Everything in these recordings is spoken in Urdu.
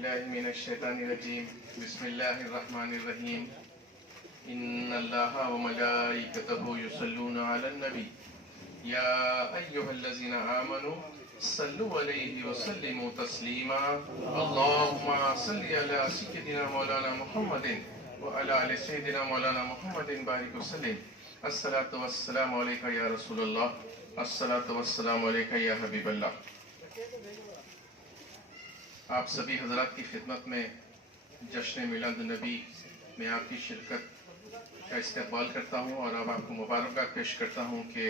بالله من الشيطان الرجيم بسم الله الرحمن الرحيم إن الله وملائكته يصلون على النبي يا أيها الذين آمنوا صلوا عليه وسلموا تسليما اللهم صل على سيدنا مولانا محمد وعلى آل سيدنا مولانا محمد بارك وسلم الصلاة والسلام عليك يا رسول الله الصلاة والسلام عليك يا حبيب اللہ. آپ سبھی حضرات کی خدمت میں جشن میلاد النبی میں آپ کی شرکت کا استقبال کرتا ہوں اور اب آپ کو مبارکباد پیش کرتا ہوں کہ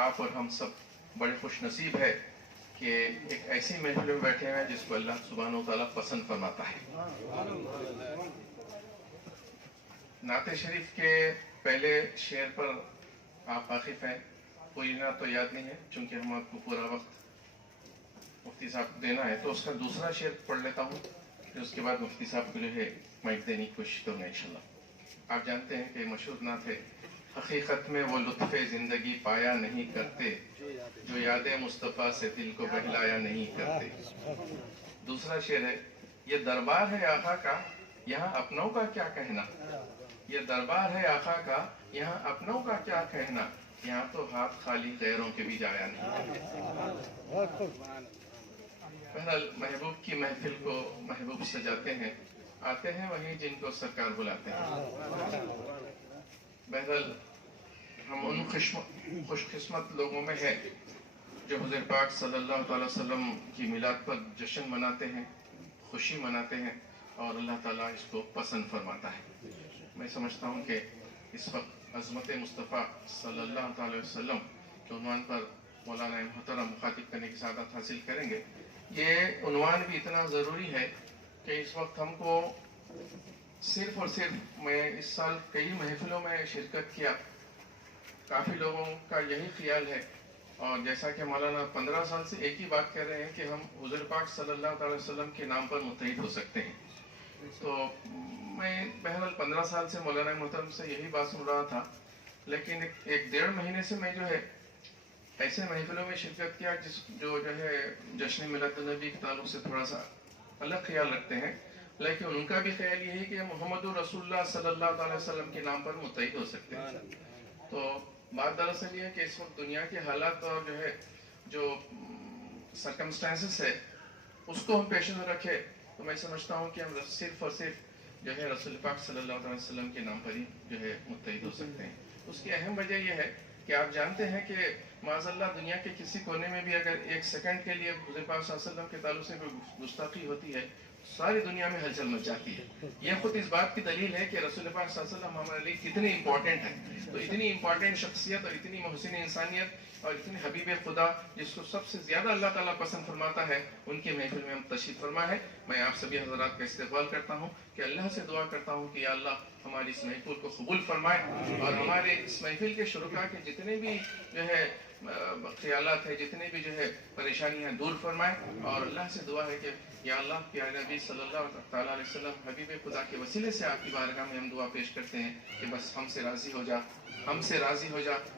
آپ اور ہم سب بڑے خوش نصیب ہے کہ ایک ایسی محفل میں بیٹھے ہیں جس کو اللہ سبحانہ و تعالیٰ پسند فرماتا ہے. نعت شریف کے پہلے شعر پر آپ واقف ہیں, پوری نعت تو یاد نہیں ہے چونکہ ہم آپ کو پورا وقت مفتی صاحب کو دینا ہے, تو اس کا دوسرا شعر پڑھ لیتا ہوں, پھر اس کے بعد مفتی صاحب کو جو ہے مائک دینے کی کوشش کروں گا انشاءاللہ. آپ جانتے ہیں کہ مشہور نعت ہے, حقیقت میں وہ لطف زندگی پایا نہیں کرتے جو یاد مصطفیٰ سے دل کو بہلایا نہیں کرتے. دوسرا شعر ہے, یہ دربار ہے آقا کا یہاں اپنوں کا کیا کہنا, یہ دربار ہے آقا کا یہاں اپنوں کا کیا کہنا, یہاں تو ہاتھ خالی غیروں کے بھی جایا نہیں. بہرحال محبوب کی محفل کو محبوب سجاتے ہیں, آتے ہیں وہیں جن کو سرکار بلاتے ہیں. بہرحال ہم ان خوش قسمت لوگوں میں ہیں جو حضور پاک صلی اللہ تعالی وسلم کی میلاد پر جشن مناتے ہیں, خوشی مناتے ہیں اور اللہ تعالیٰ اس کو پسند فرماتا ہے. میں سمجھتا ہوں کہ اس وقت عظمت مصطفیٰ صلی اللہ تعالی وسلم کے عنوان پر مولانا محترم مخاطب کرنے کی سعادت حاصل کریں گے. یہ عنوان بھی اتنا ضروری ہے کہ اس وقت ہم کو صرف اور صرف, میں اس سال کئی محفلوں میں شرکت کیا, کافی لوگوں کا یہی خیال ہے اور جیسا کہ مولانا 15 سال سے ایک ہی بات کہہ رہے ہیں کہ ہم حضور پاک صلی اللہ تعالی وسلم کے نام پر متحد ہو سکتے ہیں. تو میں بہرحال 15 سال سے مولانا محترم سے یہی بات سن رہا تھا, لیکن ایک 1.5 مہینے سے میں جو ہے ایسے محفلوں میں شرکت کیا جو ہے جشن میلاد النبی کے تعلق سے تھوڑا سا الگ خیال رکھتے ہیں, لیکن ان کا بھی خیال یہ ہے کہ محمد رسول اللہ صلی اللہ علیہ وسلم کے نام پر متحد ہو سکتے ہیں. تو بات دراصل یہ ہے کہ اس وقت دنیا کے حالات اور جو ہے جو سرکمسٹانسز ہے اس کو ہم پیش نظر رکھے تو میں سمجھتا ہوں کہ ہم صرف اور صرف جو ہے رسول پاک صلی اللہ علیہ وسلم کے نام پر ہی جو ہے متحد ہو سکتے ہیں. اس کی اہم وجہ یہ ہے کہ آپ جانتے ہیں کہ معاذ اللہ دنیا کے کسی کونے میں بھی اگر ایک سیکنڈ کے لیے حضور پاک صلی اللہ علیہ وسلم کے تعلق سے کوئی گستاخی ہوتی ہے ساری دنیا میں ہلچل مچ جاتی ہے. یہ خود اس بات کی دلیل ہے کہ رسول پاک صلی اللہ علیہ وسلم ہمارے لیے کتنے امپورٹنٹ ہیں. تو اتنی امپورٹنٹ شخصیت اور اتنی محسن انسانیت اور اتنی حبیب خدا جس کو سب سے زیادہ اللہ تعالیٰ پسند فرماتا ہے, ان کے محفل میں ہم تشریف فرما ہے. میں آپ سبھی حضرات کا استقبال کرتا ہوں کہ اللہ سے دعا کرتا ہوں کہ یا اللہ ہماری اس محفل کو قبول فرمائے اور ہمارے اس محفل کے شرکاء کے جتنے بھی جو ہے خیالات ہے, جتنے بھی جو ہے پریشانیاں دور فرمائے. اور اللہ سے دعا ہے کہ یا اللہ پیارے نبی صلی اللہ تعالیٰ علیہ وسلم حبیب خدا کے وسیلے سے آپ کی بارگاہ میں ہم دعا پیش کرتے ہیں کہ بس ہم سے راضی ہو جا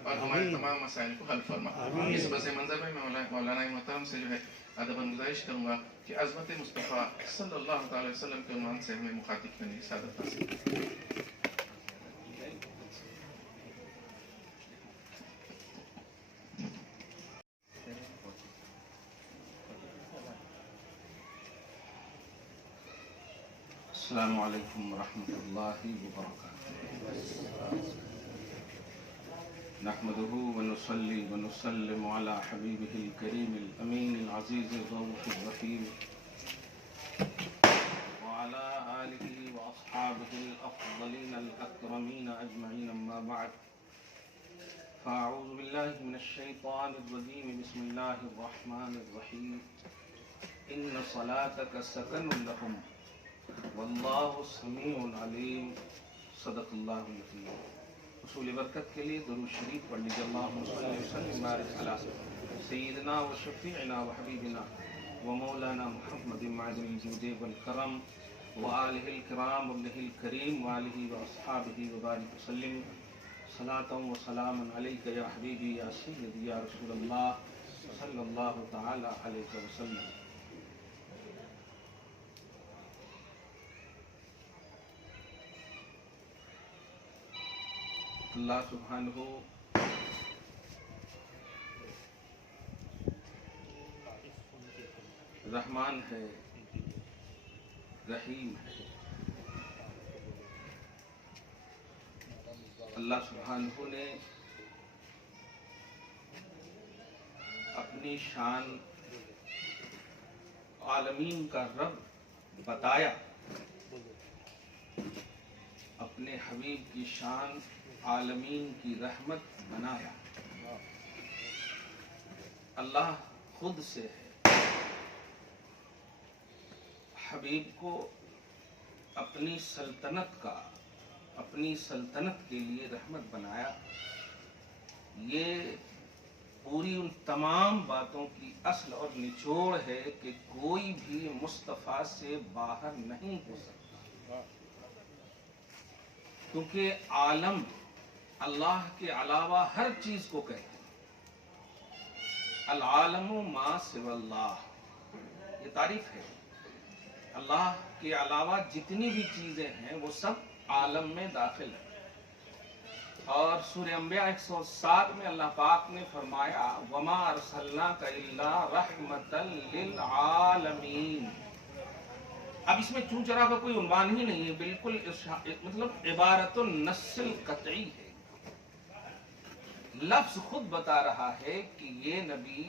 اور ہمارے تمام مسائل کو حل فرما. اس پس منظر میں مولانا محترم سے جو ہے ادباً گزارش کروں گا کہ عظمت مصطفیٰ صلی اللہ تعالی وسلم کے عنوان سے ہمیں مخاطب کرنے کی سعادت حاصل کریں. السلام علیکم ورحمۃ اللہ وبرکاتہ. نحمده ونصلي ونسلم على حبيبه الكريم الأمين العزيز الرؤوف الرحيم وعلى آله وأصحابه الأفضلين الأكرمين أجمعين. أما بعد فأعوذ بالله من الشيطان الرجيم. بسم الله الرحمن الرحيم. إن صلاتك سكن لهم واللہ سمیع علیم. صدق اللہ العظیم. حصول برکت کے لیے درود شریف پڑھ لیجیے. اللہم صلی وسلم وبارک علی سیدنا و شفیعنا و حبیبنا و مولانا محمد معدن الجود والکرم و آلہ الکرام و ابنہ الکریم و آلہ و اصحابہ وبارک وسلم. صلاۃ و سلام علیک یا حبیبی یا سیدی یا رسول اللہ صلی اللہ تعالی علیہ وسلم. اللہ سبحانہ رحمان ہے، رحیم ہے۔ اللہ سبحانہ نے اپنی شان عالمین کا رب بتایا، اپنے حبیب کی شان عالمین کی رحمت بنایا۔ اللہ خود سے ہے، حبیب کو اپنی سلطنت کے لیے رحمت بنایا۔ یہ پوری ان تمام باتوں کی اصل اور نچوڑ ہے کہ کوئی بھی مصطفیٰ سے باہر نہیں ہو سکتا، کیونکہ عالم اللہ کے علاوہ ہر چیز کو کہتے ہیں۔ العالم ما سوى اللہ، یہ تعریف ہے۔ اللہ کے علاوہ جتنی بھی چیزیں ہیں وہ سب عالم میں داخل ہیں۔ اور سورہ انبیاء 107 میں اللہ پاک نے فرمایا وَمَا أَرْسَلْنَاكَ إِلَّا رَحْمَةً لِلْعَالَمِينَ۔ اب اس میں چون چرا کا کوئی عنوان ہی نہیں ہے، بالکل مطلب عبارت النص القطعی ہے۔ لفظ خود بتا رہا ہے کہ یہ نبی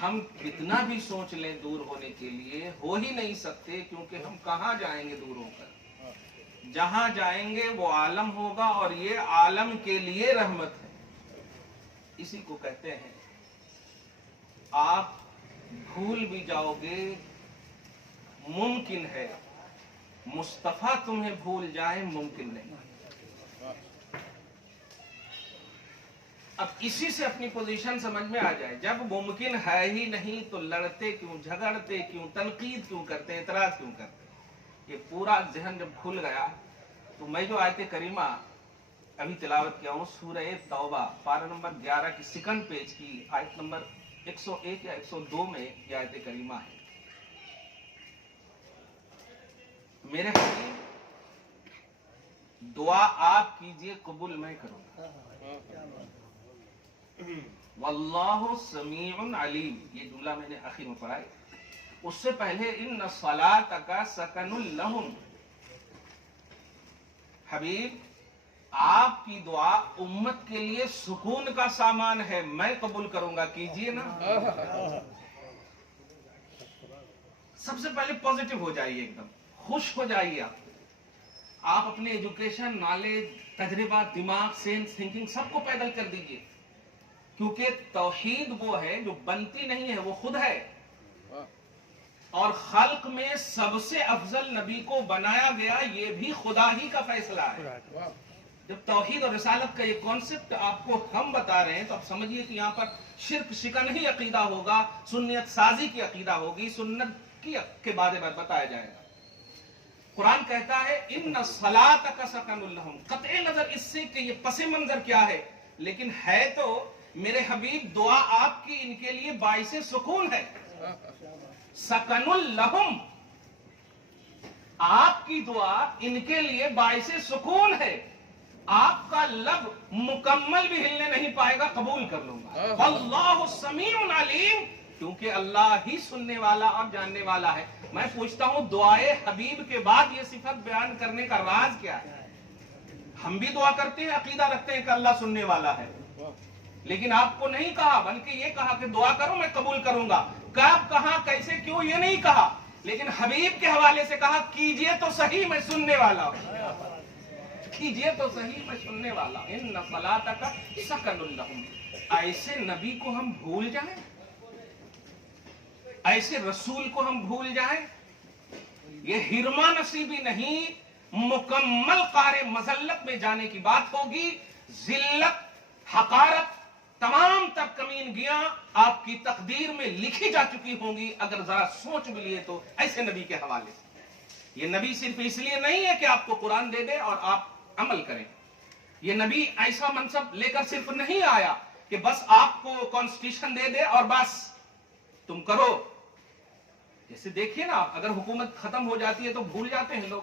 ہم کتنا بھی سوچ لیں دور ہونے کے لیے ہو ہی نہیں سکتے، کیونکہ ہم کہاں جائیں گے دور ہو کر؟ جہاں جائیں گے وہ عالم ہوگا، اور یہ عالم کے لیے رحمت ہے۔ اسی کو کہتے ہیں آپ بھول بھی جاؤ گے، ممکن ہے، مصطفیٰ تمہیں بھول جائے ممکن نہیں۔ اب اسی سے اپنی پوزیشن سمجھ میں آ جائے، جب ممکن ہے ہی نہیں تو لڑتے کیوں، جھگڑتے کیوں، تنقید کیوں کرتے، اعتراض کیوں کرتے؟ یہ پورا ذہن جب کھل گیا تو میں جو آیت کریمہ ابھی تلاوت کیا ہوں سورہ توبہ پارہ نمبر 11 کی سیکنڈ پیج کی آیت نمبر 101 یا 102 میں یہ آیت کریمہ ہے۔ میرے حبیب دعا آپ کیجئے، قبول میں کروں گا۔ واللہ سمیع علیم، یہ جملہ میں نے آخر میں پڑھا ہے۔ اس سے پہلے ان صلاتک سکن لہم، حبیب آپ کی دعا امت کے لیے سکون کا سامان ہے، میں قبول کروں گا، کیجئے نا۔ سب سے پہلے پازیٹو ہو جائیے، ایک دم خوش ہو جائیے۔ آپ اپنے ایجوکیشن، نالج، تجربات، دماغ، سینس، تھنکنگ سب کو پیدل کر دیجئے، کیونکہ توحید وہ ہے جو بنتی نہیں ہے، وہ خود ہے۔ اور خلق میں سب سے افضل نبی کو بنایا گیا، یہ بھی خدا ہی کا فیصلہ ہے۔ جب توحید اور رسالت کا یہ کانسیپٹ آپ کو ہم بتا رہے ہیں تو آپ سمجھیے کہ یہاں پر شرک شکن ہی عقیدہ ہوگا، سنت سازی کی عقیدہ ہوگی، سنت کے بارے میں بتایا جائے گا۔ قرآن کہتا ہے ان صلاتک سکن لہم، قطع نظر اس سے کہ یہ پس منظر کیا ہے، لیکن ہے تو میرے حبیب دعا آپ کی ان کے لیے باعث سکون ہے۔ سکن لہم، آپ کی دعا ان کے لیے باعث سکون ہے۔ آپ کا لب مکمل بھی ہلنے نہیں پائے گا، قبول کر لوں گا۔ واللہ سمیع علیم، کیونکہ اللہ ہی سننے والا اور جاننے والا ہے۔ میں پوچھتا ہوں دعائے حبیب کے بعد یہ صفت بیان کرنے کا راز کیا ہے؟ ہم بھی دعا کرتے ہیں، عقیدہ رکھتے ہیں کہ اللہ سننے والا ہے، لیکن آپ کو نہیں کہا، بلکہ یہ کہا کہ دعا کرو میں قبول کروں گا۔ کب، کہاں، کیسے، کیوں یہ نہیں کہا، لیکن حبیب کے حوالے سے کہا کیجئے تو صحیح میں سننے والا ہوں، کیجئے تو صحیح میں سننے والا۔ ان صلاتک سکن لہم، ایسے نبی کو ہم بھول جائیں، ایسے رسول کو ہم بھول جائیں، یہ ہرما نصیبی نہیں، مکمل قعر مذلت میں جانے کی بات ہوگی۔ ذلت، حقارت، تمام تر کمینگیاں آپ کی تقدیر میں لکھی جا چکی ہوں گی اگر ذرا سوچ بھی لیے تو ایسے نبی کے حوالے سے۔ یہ نبی صرف اس لیے نہیں ہے کہ آپ کو قرآن دے دے اور آپ عمل کریں، یہ نبی ایسا منصب لے کر صرف نہیں آیا کہ بس آپ کو کانسٹیٹیوشن دے دے اور بس تم کرو۔ جیسے دیکھیے نا، اگر حکومت ختم ہو جاتی ہے تو بھول جاتے ہیں لوگ،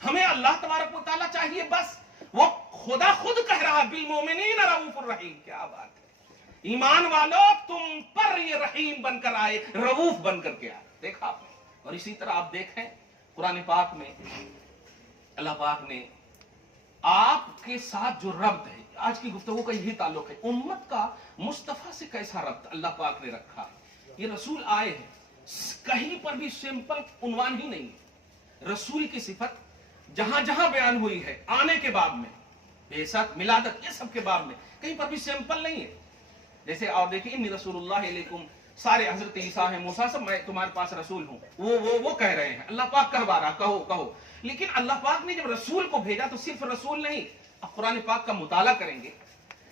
ہمیں اللہ تبارک و تعالیٰ چاہیے بس. وہ خدا خود کہہ رہا ہے بالمومنین رؤوف الرحیم. کیا بات ہے, ایمان والو تم پر یہ رحیم بن کر آئے, رؤوف بن کر کے آئے. دیکھا آپ نے. اور اسی طرح آپ دیکھیں قرآن پاک میں اللہ پاک نے آپ کے ساتھ جو ربط ہے, آج کی گفتگو کا یہی تعلق ہے, امت کا مصطفیٰ سے کیسا ربط اللہ پاک نے رکھا ہے. یہ رسول آئے ہیں, کہیں پر بھی سمپل عنوان ہی نہیں ہے. رسول کی صفت جہاں جہاں بیان ہوئی ہے آنے کے باب میں, بعثت, ولادت, یہ سب کے باب میں کہیں پر بھی سمپل نہیں ہے. جیسے آپ دیکھیں انی رسول اللہ علیکم, سارے حضرت عیسیٰ ہیں, موسیٰ, سب میں تمہارے پاس رسول ہوں. وہ کہہ رہے ہیں, اللہ پاک کہوا رہا کہو. لیکن اللہ پاک نے جب رسول کو بھیجا تو صرف رسول نہیں. اب قرآن پاک کا مطالعہ کریں گے,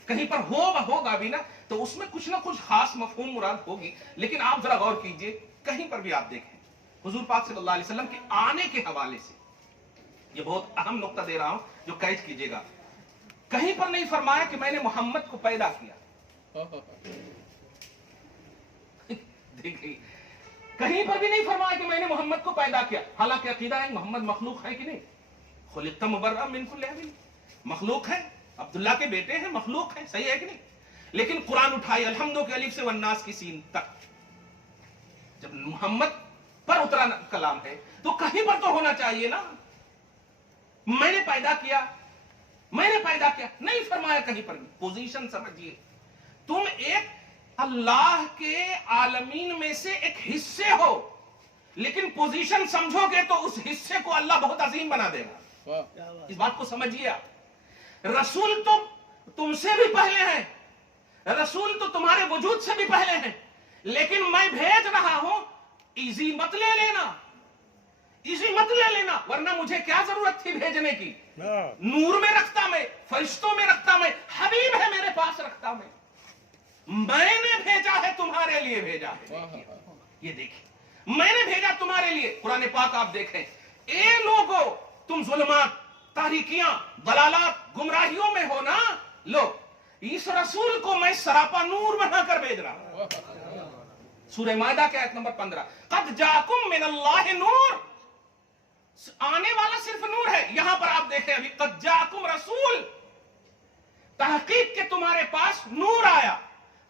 کہیں پر ہوگا بھی نا تو اس میں کچھ نہ کچھ خاص مفہوم مراد ہوگی. لیکن آپ ذرا غور کیجئے, کہیں پر بھی آپ دیکھیں حضور پاک صلی اللہ علیہ وسلم کے آنے کے حوالے سے, یہ بہت اہم نقطہ دے رہا ہوں جو کیچ کیجئے گا, کہیں پر نہیں فرمایا کہ میں نے محمد کو پیدا کیا. دیکھیں, کہیں پر بھی نہیں فرمایا کہ میں نے محمد کو پیدا کیا. حالانکہ عقیدہ ہے محمد مخلوق ہے کہ نہیں, خلقت مبرأ من کل عیب, مخلوق ہے, عبداللہ کے بیٹے ہیں, مخلوق ہے, صحیح ہے کہ نہیں. لیکن قرآن اٹھائی الحمدو کے الف سے والناس کی سین تک, جب محمد پر اترا کلام ہے تو کہیں پر تو ہونا چاہیے نا, میں نے پیدا کیا نہیں فرمایا کہیں پر بھی. پوزیشن سمجھیے, تم ایک اللہ کے عالمین میں سے ایک حصے ہو, لیکن پوزیشن سمجھو گے تو اس حصے کو اللہ بہت عظیم بنا دے گا. اس بات کو سمجھیے آپ. رسول تو تم سے بھی پہلے ہیں, رسول تو تمہارے وجود سے بھی پہلے ہیں, لیکن میں بھیج رہا ہوں, ایزی مت لے لینا, ورنہ مجھے کیا ضرورت تھی بھیجنے کی. نور میں رکھتا میں, فرشتوں میں رکھتا میں, حبیب ہے میرے پاس رکھتا میں نے بھیجا ہے, تمہارے لیے بھیجا ہے. یہ دیکھیں, میں نے بھیجا تمہارے لیے. قرآن پاک آپ دیکھیں, اے لوگو تم ظلمات, تاریکیاں, ضلالات, گمراہیوں میں ہو نا, لو اس رسول کو میں سراپا نور بنا کر بھیج رہا ہوں. سورہ مائدہ کے آیت نمبر 15, قد جاکم من اللہ نور, آنے والا صرف نور ہے. یہاں پر آپ دیکھیں ابھی قد جاکم رسول, تحقیق کہ تمہارے پاس نور آیا,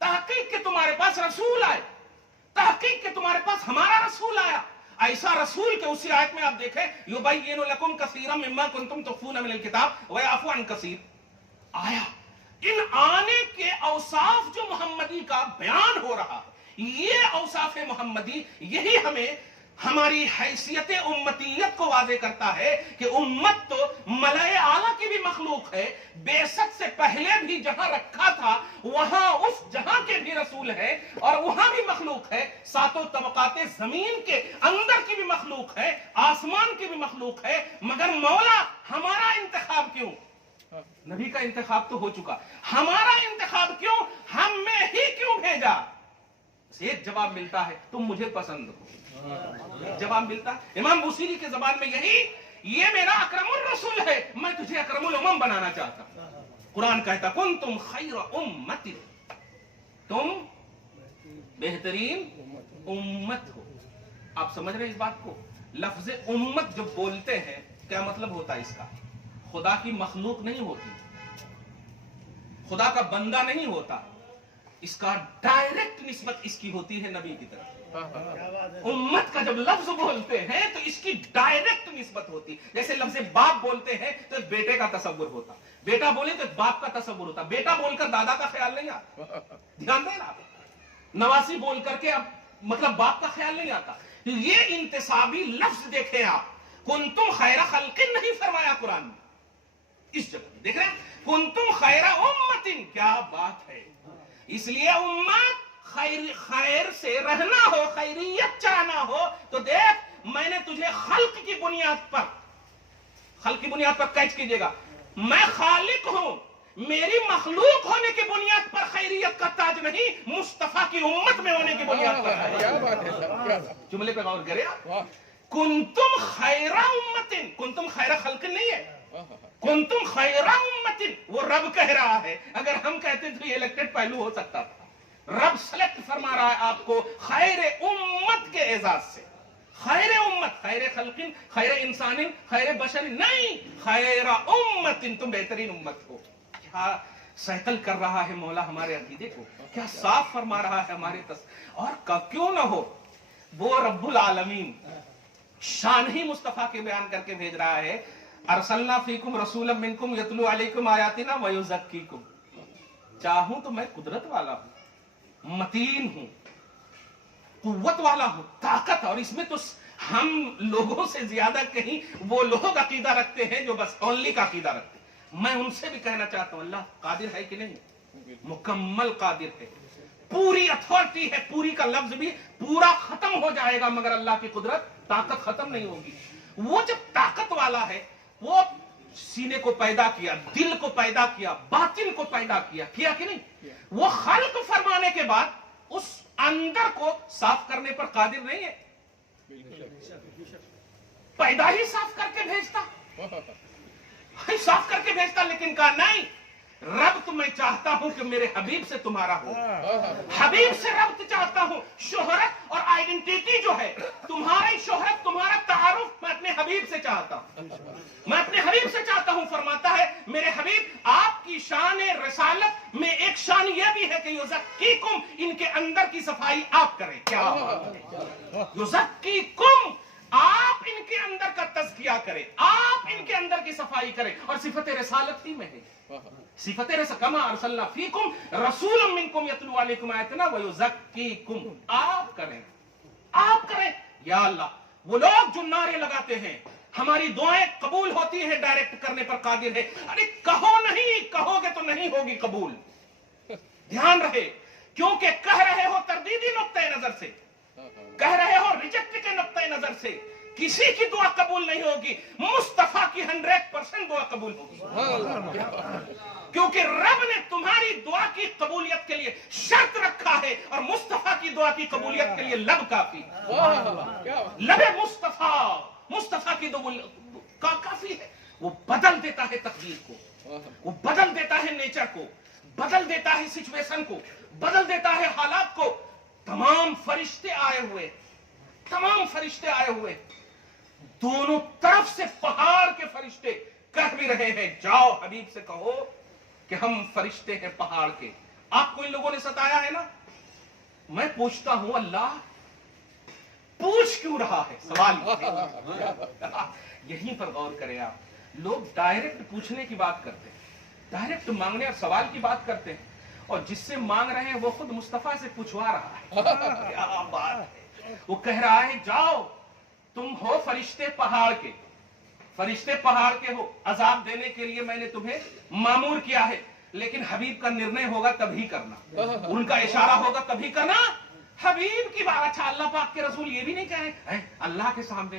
تحقیق کہ تمہارے پاس رسول آئے, تحقیق کہ تمہارے پاس ہمارا رسول آیا. ایسا رسول کہ اسی آیت میں آپ دیکھیں یبین لکم کثیرا مما کنتم تخفون من الکتاب ویعفو عن کثیر آیا. ان آنے کے اوصاف جو محمدی کا بیان ہو رہا ہے, یہ اوصاف محمدی, یہی ہمیں ہماری حیثیت امتیت کو واضح کرتا ہے کہ امت تو ملائے اعلیٰ کی بھی مخلوق ہے. بعثت سے پہلے بھی جہاں رکھا تھا وہاں اس جہاں کے بھی رسول ہے, اور وہاں بھی مخلوق ہے. ساتوں طبقات زمین کے اندر کی بھی مخلوق ہے, آسمان کی بھی مخلوق ہے. مگر مولا ہمارا انتخاب کیوں؟ نبی کا انتخاب تو ہو چکا, ہمارا انتخاب کیوں, ہم میں ہی کیوں بھیجا؟ ایک جواب ملتا ہے, تم مجھے پسند ہو. جواب ملتا ہے امام بوصیری کے زبان میں یہی, یہ میرا اکرم الرسول ہے, میں تجھے اکرم الامم بنانا چاہتا ہوں. قرآن کہتا کنتم خیر امت, تم بہترین امت ہو. آپ سمجھ رہے اس بات کو؟ لفظ امت جب بولتے ہیں کیا مطلب ہوتا ہے اس کا؟ خدا کی مخلوق نہیں ہوتی, خدا کا بندہ نہیں ہوتا, اس کا ڈائریکٹ نسبت اس کی ہوتی ہے نبی کی طرف. امت کا جب لفظ بولتے ہیں تو اس کی ڈائریکٹ نسبت ہوتی. جیسے لفظ باپ بولتے ہیں تو ایک بیٹے کا تصور ہوتا, بیٹا بولے تو ایک باپ کا تصور ہوتا, بیٹا بول کر دادا کا خیال نہیں آتا. دھیان دیں نا, نواسی بول کر کے اب مطلب باپ کا خیال نہیں آتا. یہ انتسابی لفظ دیکھیں آپ, کنتم خیر خلق نہیں فرمایا قرآن میں, اس جگہ دیکھ رہے ہیں کنتم خیر امت. کیا بات ہے. اس لیے امت خیر سے رہنا ہو, خیریت چاہنا ہو تو دیکھ میں نے تجھے خلق کی بنیاد پر کیچ کیجئے گا, میں خالق ہوں, میری مخلوق ہونے کی بنیاد پر خیریت کا تاج نہیں, مصطفیٰ کی امت میں ہونے کی بنیاد پر. جملے پہ غور کریں آپ, کنتم خیر امت, کنتم خیر خلق نہیں ہے, کنتم خیر امت وہ رب کہہ رہا ہے. اگر ہم کہتے تو یہ الیکٹڈ پہلو ہو سکتا تھا. رب سلیکٹ فرما رہا ہے آپ کو خیر امت کے اعزاز سے, خیر امت، خیر خلقن، خیر انسان، خیر بشر نہیں، خیر امت، تم بہترین امت ہو. کیا سیکل کر رہا ہے مولا ہمارے عقیدے کو، کیا صاف فرما رہا ہے ہمارے اور کیوں نہ ہو وہ رب العالمین شان ہی مصطفیٰ کے بیان کر کے بھیج رہا ہے. ارسلنا فیکم رسولا منکم یتلو علیکم آیاتنا ویزکیکم. چاہوں تو میں قدرت والا ہوں، متین ہوں، قوت والا ہوں، طاقت. اور اس میں تو ہم لوگوں سے زیادہ کہیں وہ لوگ عقیدہ رکھتے ہیں جو بس اونلی کا عقیدہ رکھتے ہیں. میں ان سے بھی کہنا چاہتا ہوں اللہ قادر ہے کہ نہیں؟ مکمل قادر ہے، پوری اتھارٹی ہے. پوری کا لفظ بھی پورا ختم ہو جائے گا مگر اللہ کی قدرت طاقت ختم نہیں ہوگی. وہ جب طاقت والا ہے، وہ سینے کو پیدا کیا، دل کو پیدا کیا، باطن کو پیدا کیا کہ نہیں؟ وہ خلق فرمانے کے بعد اس اندر کو صاف کرنے پر قادر نہیں ہے؟ پیدا ہی صاف کر کے بھیجتا، صاف کر کے بھیجتا، لیکن کہا نہیں، ربط میں چاہتا ہوں کہ میرے حبیب سے تمہارا ہو، حبیب سے ربط چاہتا ہوں. شہرت اور آئیڈینٹی جو ہے، تمہاری شہرت، تمہارا تعارف میں اپنے حبیب سے چاہتا ہوں، میں اپنے حبیب سے چاہتا ہوں. فرماتا ہے میرے حبیب آپ کی شان رسالت میں ایک شان یہ بھی ہے کہ یزکیکم، ان کے اندر کی صفائی آپ کریں. کیا یزکیکم، آپ ان کے اندر کا تزکیہ کریں، آپ ان کے اندر کی صفائی کریں. اور صفت رسالت ہی میں ہے، صفت کما ارسلنا فیکم رسولا منکم یتلو علیکم آیاتنا ویزکیکم. آپ کریں، آپ کریں. یا اللہ، وہ لوگ جو نعرے لگاتے ہیں ہماری دعائیں قبول ہوتی ہیں ڈائریکٹ کرنے پر قادر ہے. ارے کہو نہیں، کہو گے تو نہیں ہوگی قبول. دھیان رہے، کیونکہ کہہ رہے ہو تردیدی نقطۂ نظر سے، کہہ رہے ہو ریجیکٹ کے نقطۂ نظر سے، کسی کی دعا قبول نہیں ہوگی. مصطفیٰ کی 100% دعا قبول ہوگی، کیونکہ رب نے تمہاری دعا کی قبولیت کے لیے شرط رکھا ہے، اور مصطفیٰ کی دعا کی قبولیت کے لیے لب کافی. لب مصطفیٰ کی دعا کافی ہے. وہ بدل دیتا ہے تقدیر کو، وہ بدل دیتا ہے نیچر کو، بدل دیتا ہے سچویشن کو، بدل دیتا ہے حالات کو. تمام فرشتے آئے ہوئے، تمام فرشتے آئے ہوئے، دونوں طرف سے پہاڑ کے فرشتے کہہ بھی رہے ہیں جاؤ حبیب سے کہو کہ ہم فرشتے ہیں پہاڑ کے. آپ کو ان لوگوں نے ستایا ہے نا. میں پوچھتا ہوں اللہ پوچھ کیوں رہا ہے؟ سوال یہیں پر غور کریں آپ. لوگ ڈائریکٹ پوچھنے کی بات کرتے ہیں، ڈائریکٹ مانگنے اور سوال کی بات کرتے ہیں، اور جس سے مانگ رہے ہیں وہ خود مصطفیٰ سے پوچھوا رہا ہے. کیا بات ہے. وہ کہہ رہا ہے جاؤ، تم ہو فرشتے پہاڑ کے، فرشتے پہاڑ کے ہو، عذاب دینے کے لیے میں نے تمہیں مامور کیا ہے، لیکن حبیب کا نرنے ہوگا تبھی کرنا، ان کا اشارہ ہوگا تبھی کرنا. حبیب کی بات. اچھا اللہ پاک کے رسول یہ بھی نہیں کہیں اللہ کے سامنے،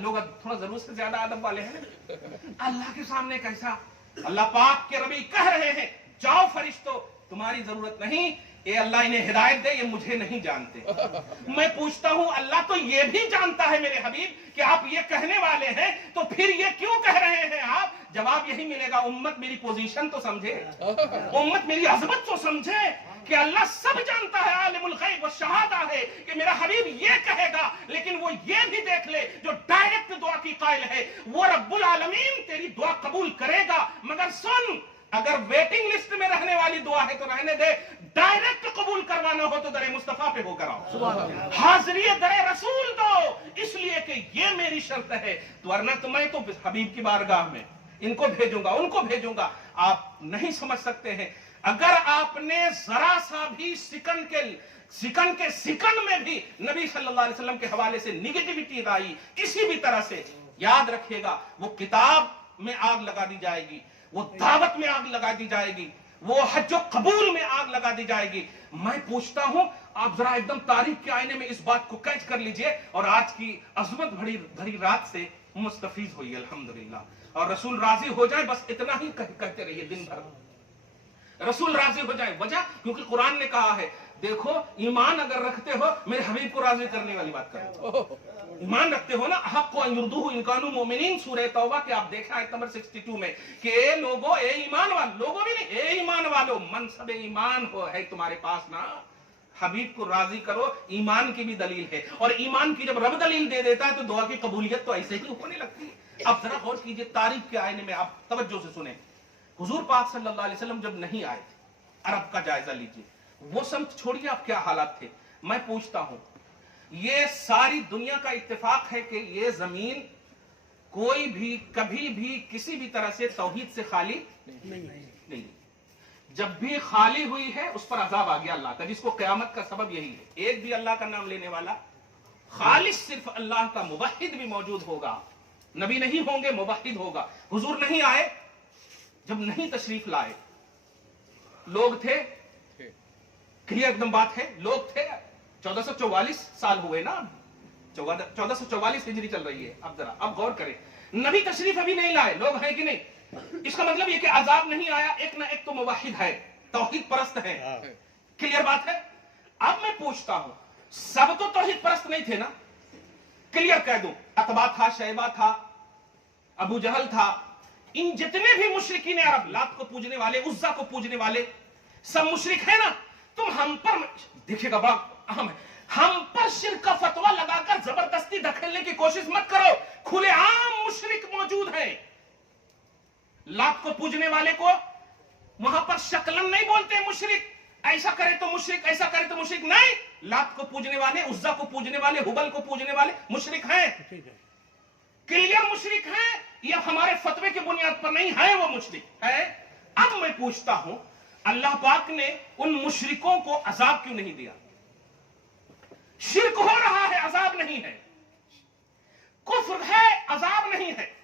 لوگ تھوڑا ضرورت سے زیادہ ادب والے ہیں، اللہ کے سامنے کیسا؟ اللہ پاک کے ربی کہہ رہے ہیں جاؤ فرشتوں، تمہاری ضرورت نہیں، اے اللہ انہیں ہدایت دے، یہ مجھے نہیں جانتے. میں پوچھتا ہوں اللہ تو یہ بھی جانتا ہے میرے حبیب کہ آپ یہ کہنے والے ہیں، تو پھر یہ کیوں کہہ رہے ہیں آپ؟ جواب یہی ملے گا، امت میری پوزیشن تو سمجھے، امت میری عظمت تو سمجھے کہ اللہ سب جانتا ہے، عالم الغیب والشہادہ ہے، کہ میرا حبیب یہ کہے گا، لیکن وہ یہ بھی دیکھ لے جو ڈائریکٹ دعا کی قائل ہے وہ رب العالمین تیری دعا قبول کرے گا. مگر سن، اگر ویٹنگ لسٹ میں رہنے والی دعا ہے تو رہنے دے، ڈائریکٹ قبول کروانا ہو تو در مصطفیٰ پہ ہو کر آؤ، حاضری در رسول دو، اس لیے کہ یہ میری شرط ہے. ورنہ تو میں تو حبیب کی بارگاہ میں ان کو بھیجوں گا، ان کو بھیجوں گا. آپ نہیں سمجھ سکتے ہیں، اگر آپ نے ذرا سا بھی سیکنڈ کے سیکنڈ میں بھی نبی صلی اللہ علیہ وسلم کے حوالے سے نیگیٹیوٹی آئی کسی بھی طرح سے، یاد رکھیے گا وہ کتاب میں آگ لگا دی جائے گی، وہ دعوت میں آگ لگا دی جائے گی، وہ حج و قبول میں آگ لگا دی جائے گی. میں پوچھتا ہوں آپ ذرا ایک دم تاریخ کے آئینے میں اس بات کو کیچ کر لیجئے، اور آج کی عظمت بھری رات سے مستفیض ہوئی الحمدللہ. اور رسول راضی ہو جائے، بس اتنا ہی کہتے رہیے دن بھر، رسول راضی ہو جائے. وجہ کیونکہ قرآن نے کہا ہے دیکھو ایمان اگر رکھتے ہو میرے حبیب کو راضی کرنے والی بات کرو. ایمان رکھتے ہو نا، حق کو یردوہ ان کانوا مومنین، سورہ توبہ کے آپ دیکھا آیت نمبر 62 میں کہ اے لوگو، اے ایمان والو، لوگوں بھی نہیں، اے ایمان والو، منصب ایمان ہو ہے تمہارے پاس نا، حبیب کو راضی کرو ایمان کی بھی دلیل ہے، اور ایمان کی جب رب دلیل دے دیتا ہے تو دعا کی قبولیت تو ایسے ہی ہونے لگتی ہے۔ اب ذرا غور کیجئے تاریخ کے آئینے میں، آپ توجہ سے سنیں، حضور پاک صلی اللہ علیہ وسلم جب نہیں آئے تھے، عرب کا جائزہ لیجئے، وہ سمت چھوڑیے آپ کیا حالات تھے۔ میں پوچھتا ہوں، یہ ساری دنیا کا اتفاق ہے کہ یہ زمین کوئی بھی کبھی بھی کسی بھی طرح سے توحید سے خالی نہیں، جب بھی خالی ہوئی ہے اس پر عذاب آ گیا اللہ کا، جس کو قیامت کا سبب یہی ہے، ایک بھی اللہ کا نام لینے والا، خالص صرف اللہ کا موحد بھی موجود ہوگا، نبی نہیں ہوں گے موحد ہوگا۔ حضور نہیں آئے، جب نہیں تشریف لائے، لوگ تھے، کلیئر ایک دم بات ہے، لوگ تھے، 1444 سال ہوئے نا، 1444 ہجری چل رہی ہے، اب غور کریں، نبی تشریف ابھی نہیں لائے، لوگ ہیں کہ نہیں؟ اس کا مطلب یہ کہ عذاب نہیں آیا، ایک نہ ایک تو موحد ہے، توحید پرست ہے، کلیئر بات ہے۔ اب میں پوچھتا ہوں، سب تو توحید پرست نہیں تھے نا؟ کلیئر کہہ دوں، عتبہ تھا، شیبہ تھا، ابو جہل تھا، ان جتنے بھی مشرکین عرب، لات کو پوجنے والے، عزا کو پوجنے والے، سب مشرک ہیں نا؟ تم ہم پر، دیکھیے گا بڑا اہم ہے، ہم پر شرک کا فتویٰ لگا کر زبردستی دھکیلنے کی کوشش مت کرو، کھلے عام مشرک موجود ہیں۔ لات کو پوجنے والے کو وہاں پر شکلن نہیں بولتے مشرک، ایسا کرے تو مشرک، ایسا کرے تو مشرک نہیں، لات کو پوجنے والے، عزا کو پوجنے والے، ہبل کو پوجنے والے مشرک ہیں، کلیئر مشرک ہیں، یہ ہمارے فتوے کی بنیاد پر نہیں ہے، وہ مشرک ہے۔ اب میں پوچھتا ہوں، اللہ پاک نے ان مشرکوں کو عذاب کیوں نہیں دیا؟ شرک ہو رہا ہے، عذاب نہیں ہے، کفر ہے، عذاب نہیں ہے،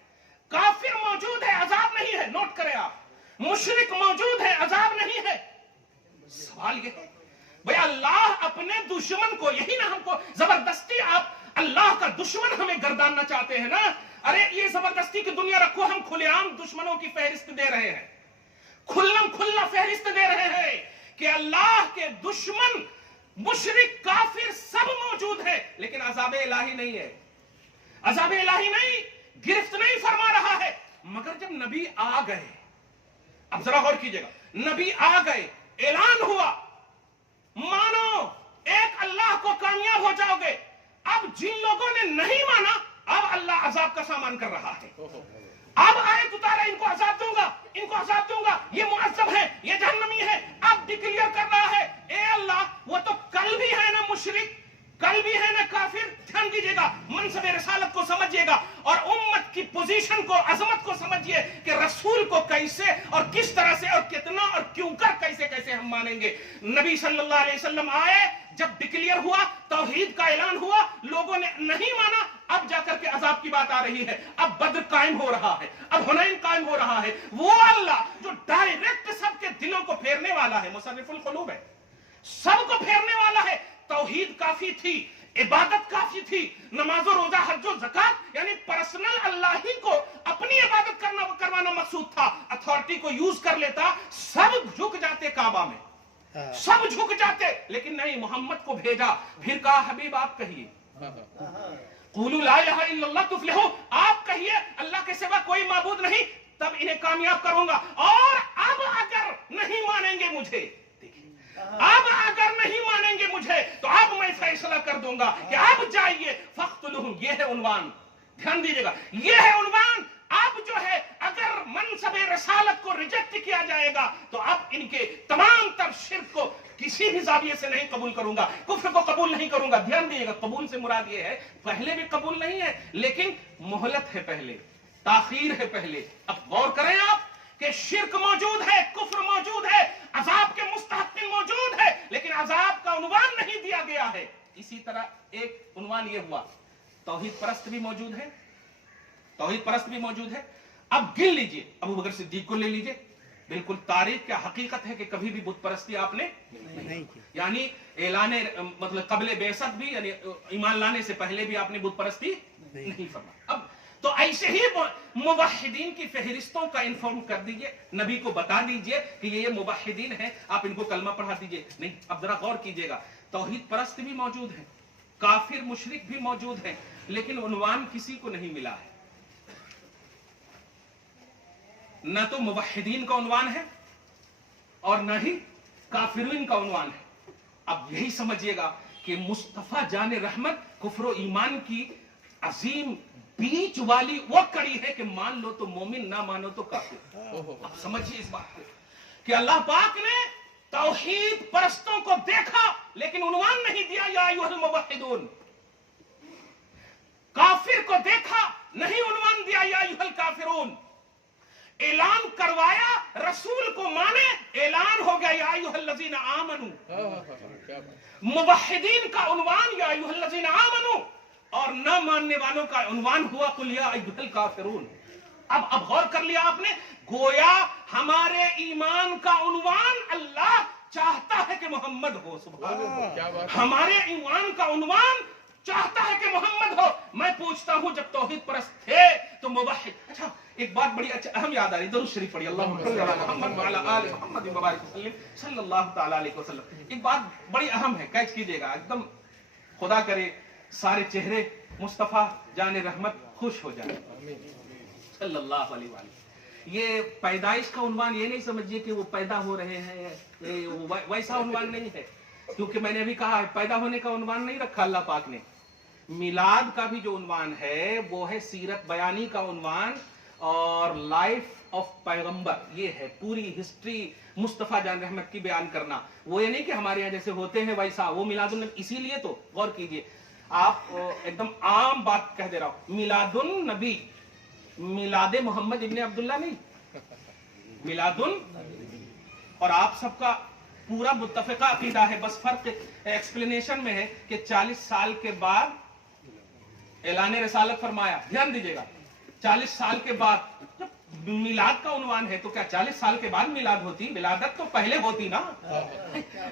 کافر موجود ہے، عذاب نہیں ہے، نوٹ کریں آپ، مشرک موجود ہے، عذاب نہیں ہے۔ سوال یہ ہے بھئی اللہ اپنے دشمن کو، یہی نا ہم کو زبردستی، آپ اللہ کا دشمن ہمیں گرداننا چاہتے ہیں نا؟ ارے یہ زبردستی کی دنیا رکھو، ہم کھلے عام دشمنوں کی فہرست دے رہے ہیں، کھلم کھلا فہرست دے رہے ہیں کہ اللہ کے دشمن مشرک کافر سب موجود ہے، لیکن عذاب الہی نہیں ہے، عذاب الہی نہیں، گرفت نہیں فرما رہا ہے۔ مگر جب نبی آ گئے، اب ذرا غور کیجئے گا، نبی آ گئے، اعلان ہوا، مانو ایک اللہ کو کامیاب ہو جاؤ گے۔ اب جن لوگوں نے نہیں مانا، اب اللہ عذاب کا سامان کر رہا ہے، اب آیت اتارا، ان کو عذاب دوں گا، ان کو عذاب دوں گا، یہ معذب ہے، یہ جہنمی ہے، اب ڈکلیئر کر رہا ہے، اے اللہ وہ تو کل بھی ہے نا مشرک، کل بھی ہے نا کافر۔ دھیان دیجئے گا، منصب رسالت کو سمجھئے گا، اور امت کی پوزیشن کو، عظمت کو سمجھئے کہ رسول کو کیسے اور کس طرح سے اور کتنا اور کیوں کر کیسے ہم مانیں گے۔ نبی صلی اللہ علیہ وسلم آئے، جب ڈکلیئر ہوا، توحید کا اعلان ہوا، لوگوں نے نہیں مانا، اب جا کر کے عذاب کی بات آ رہی ہے، اب بدر قائم ہو رہا ہے، اب حنین قائم ہو رہا ہے۔ وہ اللہ جو ڈائریکٹ سب کے دلوں کو پھیرنے والا ہے، مصرف القلوب ہے، سب کو پھیرنے والا ہے۔ توحید کافی تھی، عبادت کافی تھی، نماز و روزہ، حج و زکات، یعنی پرسنل اللہ ہی کو اپنی عبادت کروانا مقصود تھا، اتھارٹی کو یوز کر لیتا، سب جھک جاتے کعبہ میں، سب جھک جاتے، لیکن نہیں، محمد کو بھیجا، پھر کہا حبیب آپ کہیے، قولوا لا الہ الا اللہ تفلحوا، آپ کہیے اللہ کے سوا کوئی معبود نہیں، تب انہیں کامیاب کروں گا۔ اور اب اگر نہیں مانیں گے مجھے، اب اگر نہیں مانیں گے مجھے تو اب میں فیصلہ کر دوں گا کہ اب جائیے فاقتلوہم، یہ ہے عنوان، دھیان دیجئے گا، یہ ہے عنوان۔ اب جو ہے اگر منصب رسالت کو ریجیکٹ کیا جائے گا تو اب ان کے تمام تر شرک کو کسی بھی زاویے سے نہیں قبول کروں گا، کفر کو قبول نہیں کروں گا۔ دھیان دیجئے گا، قبول سے مراد یہ ہے پہلے بھی قبول نہیں ہے، لیکن مہلت ہے پہلے، تاخیر ہے پہلے۔ اب غور کریں آپ کہ شرک موجود ہے، کفر موجود ہے، عذاب کے مستحقین موجود ہے، لیکن عذاب کا عنوان نہیں دیا گیا ہے۔ اسی طرح ایک عنوان یہ ہوا، توحید پرست بھی موجود ہے، توحید پرست بھی موجود ہے۔ اب گن لیجئے، ابو بکر صدیق کو لے لیجئے، بالکل تاریخ کیا حقیقت ہے کہ کبھی بھی بت پرستی آپ نے نہیں کی، یعنی اعلان مطلب قبل بعثت بھی، یعنی ایمان لانے سے پہلے بھی آپ نے بت پرستی نہیں فرمائی۔ اب تو ایسے ہی موحدین کی فہرستوں کا انفارم کر دیجئے، نبی کو بتا دیجئے کہ یہ موحدین ہیں، آپ ان کو کلمہ پڑھا دیجئے۔ نہیں، اب ذرا غور کیجئے گا، توحید پرست بھی موجود ہیں، کافر مشرک بھی موجود ہیں، لیکن عنوان کسی کو نہیں ملا ہے، نہ تو موحدین کا عنوان ہے اور نہ ہی کافرین کا عنوان ہے۔ اب یہی سمجھیے گا کہ مصطفیٰ جان رحمت کفر و ایمان کی عظیم بیچ والی وہ کڑی ہے کہ مان لو تو مومن، نہ مانو تو کافر۔ اب سمجھیے اس بات کو کہ اللہ پاک نے توحید پرستوں کو دیکھا لیکن عنوان نہیں دیا یا ایھا الموحدون، کافر کو دیکھا نہیں عنوان دیا یا ایھا الکافرون، اعلان کروایا رسول کو مانے، اعلان ہو گیا یا ایھا الذین آمنوا، موحدین کا عنوان یا ایھا الذین آمنوا، اور نہ ماننے والوں کا عنوان ہوا قل یا ایھا الکافرون۔ اب غور کر لیا آپ نے، گویا ہمارے ایمان کا عنوان اللہ چاہتا ہے کہ محمد ہو، سبحان اللہ، ہمارے ایمان کا عنوان چاہتا ہے کہ محمد ہو۔ میں پوچھتا ہوں جب توحید پرست تھے تو موحد، اچھا ایک بات بڑی اہم یاد آ رہی، درود شریف پڑھی، اللہم صلی علی محمد وعلی آل محمد وبارک وسلم صلی اللہ تعالی علیہ وسلم۔ ایک بات بڑی اہم ہے، کیچ کیجئے گا ایک دم، خدا کرے سارے چہرے مصطفیٰ جان رحمت خوش ہو جائیں صلی اللہ علیہ وآلہ۔ یہ پیدائش کا عنوان یہ نہیں سمجھیے کہ وہ پیدا ہو رہے ہیں، ویسا عنوان نہیں ہے، کیونکہ میں نے ابھی کہا ہے پیدا ہونے کا عنوان نہیں رکھا اللہ پاک نے۔ میلاد کا بھی جو عنوان ہے وہ ہے سیرت بیانی کا عنوان، اور لائف آف پیغمبر، یہ ہے پوری ہسٹری مصطفیٰ جان رحمت کی بیان کرنا۔ وہ یہ نہیں کہ ہمارے یہاں جیسے ہوتے ہیں ویسا، وہ میلاد النبی، اسی لیے تو غور کیجئے، آپ ایک دم عام بات کہہ دے رہا ہوں، میلاد النبی، میلاد محمد ابن عبداللہ نہیں، میلاد اور آپ سب کا پورا متفقہ عقیدہ ہے، بس فرق ایکسپلینیشن میں ہے کہ 40 سال کے بعد اعلان رسالت فرمایا، دھیان دیجئے گا، 40 سال کے بعد جب میلاد کا عنوان ہے تو کیا 40 سال کے بعد میلاد ہوتی؟ ولادت تو پہلے ہوتی نا،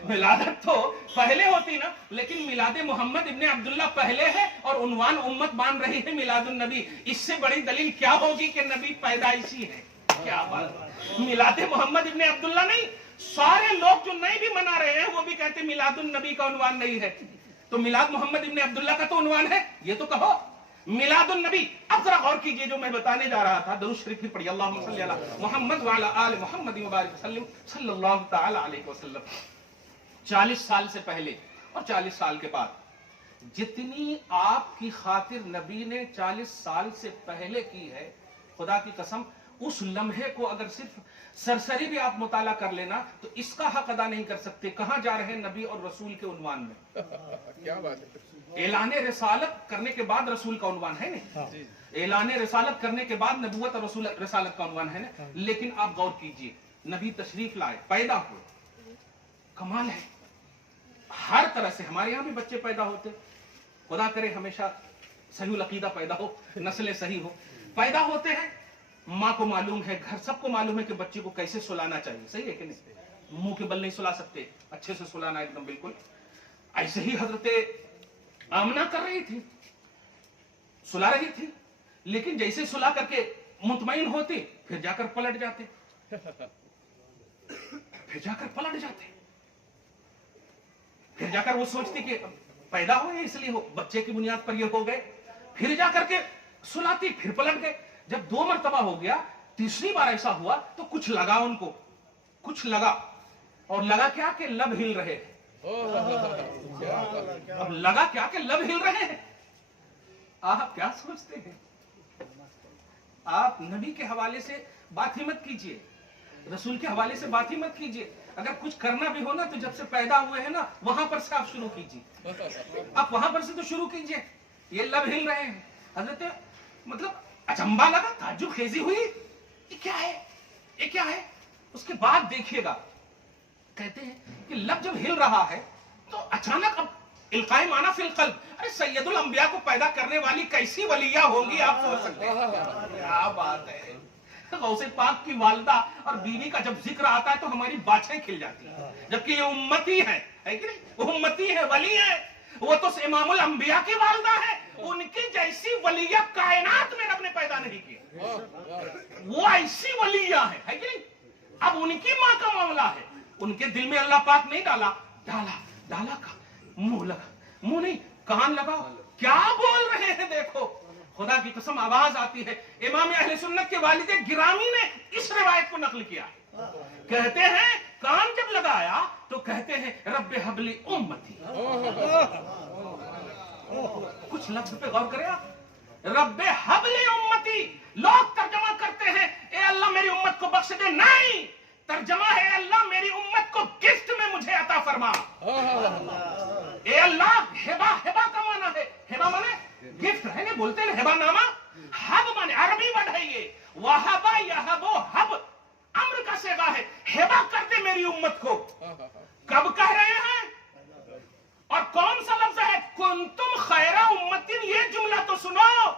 ولادت تو پہلے ہوتی نا، لیکن میلاد محمد ابن عبداللہ پہلے ہے اور عنوان امت مان رہی ہے میلاد النبی۔ اس سے بڑی دلیل کیا ہوگی کہ نبی پیدائشی ہے؟ کیا بات، میلاد محمد ابن عبداللہ نہیں، سارے لوگ جو نہیں بھی منا رہے ہیں وہ بھی کہتے ہیں میلاد النبی کا عنوان نہیں ہے، تو میلاد محمد ابن عبداللہ کا تو عنوان ہے، یہ تو کہو میلاد النبی۔ اب ذرا غور کیجئے جو میں بتانے جا رہا تھا، درود شریف پڑھیے، اللہم صلی علی محمد وعلی آل محمد وبارک وسلم صلی اللہ تعالی علیہ وسلم۔ 40 سال سے پہلے اور 40 سال کے بعد جتنی آپ کی خاطر نبی نے 40 سال سے پہلے کی ہے، خدا کی قسم اس لمحے کو اگر صرف سرسری بھی آپ مطالعہ کر لینا تو اس کا حق ادا نہیں کر سکتے۔ کہاں جا رہے ہیں نبی اور رسول کے عنوان میں؟ کیا بات ہے، اعلان رسالت کرنے کے بعد رسول کا عنوان ہے نا، اعلان رسالت کرنے کے بعد نبوت اور رسول رسالت کا عنوان ہے نا، لیکن آپ غور کیجئے، نبی تشریف لائے، پیدا ہوئے، کمال ہے، ہر طرح سے ہمارے یہاں بھی بچے پیدا ہوتے، خدا کرے ہمیشہ صحیح العقیدہ پیدا ہو، نسلیں صحیح ہو، پیدا ہوتے ہیں، ماں کو معلوم ہے، گھر سب کو معلوم ہے کہ بچے کو کیسے سلانا چاہیے، صحیح ہے کہ نہیں؟ منہ کے بل نہیں سلا سکتے، اچھے سے سلانا ایک دم بالکل۔ ایسے ہی حضرت آمنہ کر رہی تھی، سلا رہی تھی، لیکن جیسے سلا کر کے مطمئن ہوتے پھر جا کر پلٹ جاتے، پھر جا کر پلٹ جاتے، پھر جا کر وہ سوچتی کہ پیدا ہوئے اس لیے ہو، بچے کی بنیاد پر یہ ہو گئے، پھر جا کر کے سلاتی، پھر پلٹ گئے۔ جب 2 مرتبہ ہو گیا، تیسری بار ایسا ہوا تو کچھ لگا ان کو، کچھ لگا، اور لگا کیا کہ لب ہل رہے ہیں۔ اب لگا کیا کہ لب ہل رہے ہیں۔ آپ کیا سوچتے ہیں؟ آپ نبی کے حوالے سے بات ہی مت کیجئے، رسول کے حوالے سے بات ہی مت کیجئے۔ اگر کچھ کرنا بھی ہو نا تو جب سے پیدا ہوئے ہیں نا وہاں پر سے آپ شروع کیجئے، آپ وہاں پر سے تو شروع کیجئے۔ یہ لب ہل رہے ہیں، حضرت مطلب اچنبا لگا، تعجب خیزی ہوئی، یہ کیا ہے، یہ کیا ہے؟ اس کے بعد دیکھیے گا، کہتے ہیں کہ لب جب ہل رہا ہے تو اچانک اب القاء معنی فی القلب، ارے سید الانبیاء کو پیدا کرنے والی کیسی ولیہ ہوں گی آپ سوچ سکتے ہیں؟ کیا بات ہے، غوث پاک کی والدہ اور بیوی کا جب ذکر آتا ہے تو ہماری باچھیں کھل جاتی ہیں، جبکہ یہ امتی ہے کہ نہیں؟ وہ امتی ہے، ولی ہے، وہ تو امام الانبیاء کی والدہ ہے، ان کی جیسی ولیہ کائنات میں رب نے پیدا نہیں کی، وہ ایسی ولیہ ہے کہ نہیں؟ اب ان کی ماں کا معاملہ ہے، ان کے دل میں اللہ پاک نہیں ڈالا، ڈالا کا منہ لگا، منہ نہیں کان لگا، کیا بول رہے ہیں دیکھو، خدا کی قسم آواز آتی ہے۔ امام اہل سنت کے والد گرامی نے اس روایت کو نقل کیا، کہتے ہیں کان جب لگایا تو کہتے ہیں رب حبلی امتی. کچھ لفظ پہ غور کریں آپ. رب حبلی امتی. لوگ ترجمہ کرتے ہیں اے اللہ میری امت کو بخش دے. نہیں, ترجمہ ہے اے اللہ میری امت کو گفٹ میں مجھے عطا فرما. اے اللہ, ہبا, ہبا کا معنی ہے, ہبا مانے گفٹ ہے نا, بولتے ہیں ہبا نامہ. حب مانے عربی ورڈ ہے یہ, وہبا یہبو حب, امر کا صیغہ ہے. ہبا کر دے میری امت کو. کب کہہ رہے ہیں اور کون سا لفظ ہے؟ کنتم خیر امت. یہ جملہ تو سنو,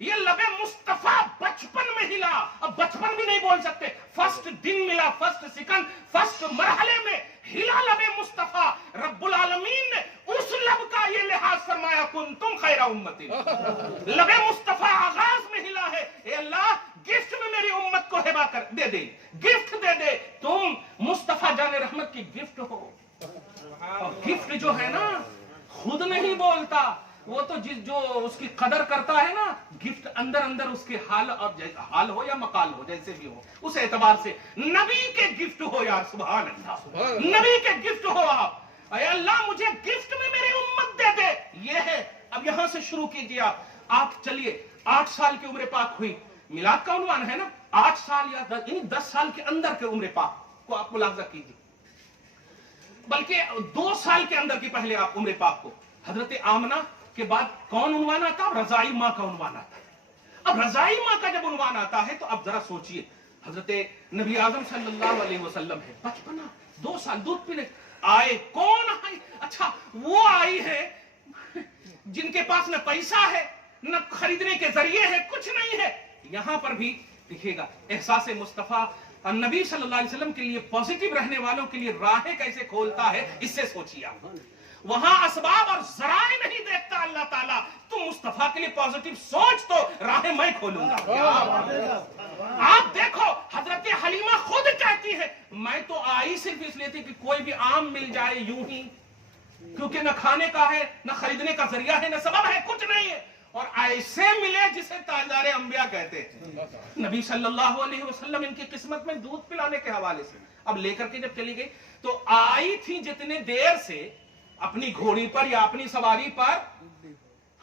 یہ لبے مصطفیٰ بچپن میں ہلا. اب بچپن بھی نہیں بول سکتے, فرسٹ دن ملا, فرسٹ سیکنڈ, فرسٹ مرحلے میں ہلا لبے مصطفیٰ. رب العالمین نے اس لب کا یہ لحاظ فرمایا کنتم خیر امت. لبے مصطفیٰ آغاز میں ہلا ہے. اے اللہ گفٹ میں میری امت کو ہبا کر دے دے, گفٹ دے دے. تم مصطفیٰ جان رحمت کی گفٹ ہو. اور گفٹ جو ہے نا خود نہیں بولتا, وہ تو جو اس کی قدر کرتا ہے نا, گفٹ اندر اندر اس کے حال ہو یا مقال ہو, جیسے بھی ہو, اس اعتبار سے نبی کے گفٹ ہو یار. سبحان اللہ, نبی کے گفٹ ہو آپ. اے اللہ مجھے گفٹ میں میری امت دے دے. یہ ہے. اب یہاں سے شروع کیجئے آپ چلیے. 8 سال کی عمر پاک ہوئی, میلاد کا عنوان ہے نا, 8 سال یا 10 سال کے اندر کے عمر پاک کو آپ ملاحظہ کیجئے, بلکہ 2 سال کے اندر کی پہلے آپ عمر پاک کو. حضرت آمنہ کے بعد کون عنوان آتا؟ رضائی ماں کا عنوان آتا. اب رضائی ماں کا جب عنوان آتا ہے تو اب ذرا سوچئے, حضرت نبی اعظم صلی اللہ علیہ وسلم ہے, بچپنا 2 سال دودھ پینے آئے. کون آئی؟ اچھا وہ آئی ہے جن کے پاس نہ پیسہ ہے, نہ خریدنے کے ذریعے ہے, کچھ نہیں ہے. یہاں پر بھی دیکھیے گا احساس مصطفیٰ نبی صلی اللہ علیہ وسلم کے لیے پازیٹیو رہنے والوں کے لیے راہیں کیسے کھولتا ہے, اس سے سوچیے. وہاں اسباب اور ذرائع نہیں دیکھتا اللہ تعالیٰ. تم مصطفیٰ کے لیے پازیٹیو سوچ تو راہیں میں کھولوں گا. آپ دیکھو حضرت حلیمہ خود کہتی ہے میں تو آئی صرف اس لیے تھی کہ کوئی بھی آم مل جائے یوں ہی, کیونکہ نہ کھانے کا ہے, نہ خریدنے کا ذریعہ ہے, نہ سبب ہے, کچھ نہیں ہے. اور ایسے ملے جسے تاجدار انبیاء کہتے ہیں. نبی صلی اللہ علیہ وسلم ان کی قسمت میں دودھ پلانے کے حوالے سے اب لے کر کے جب چلی گئی تو آئی تھی جتنے دیر سے اپنی گھوڑی پر یا اپنی سواری پر,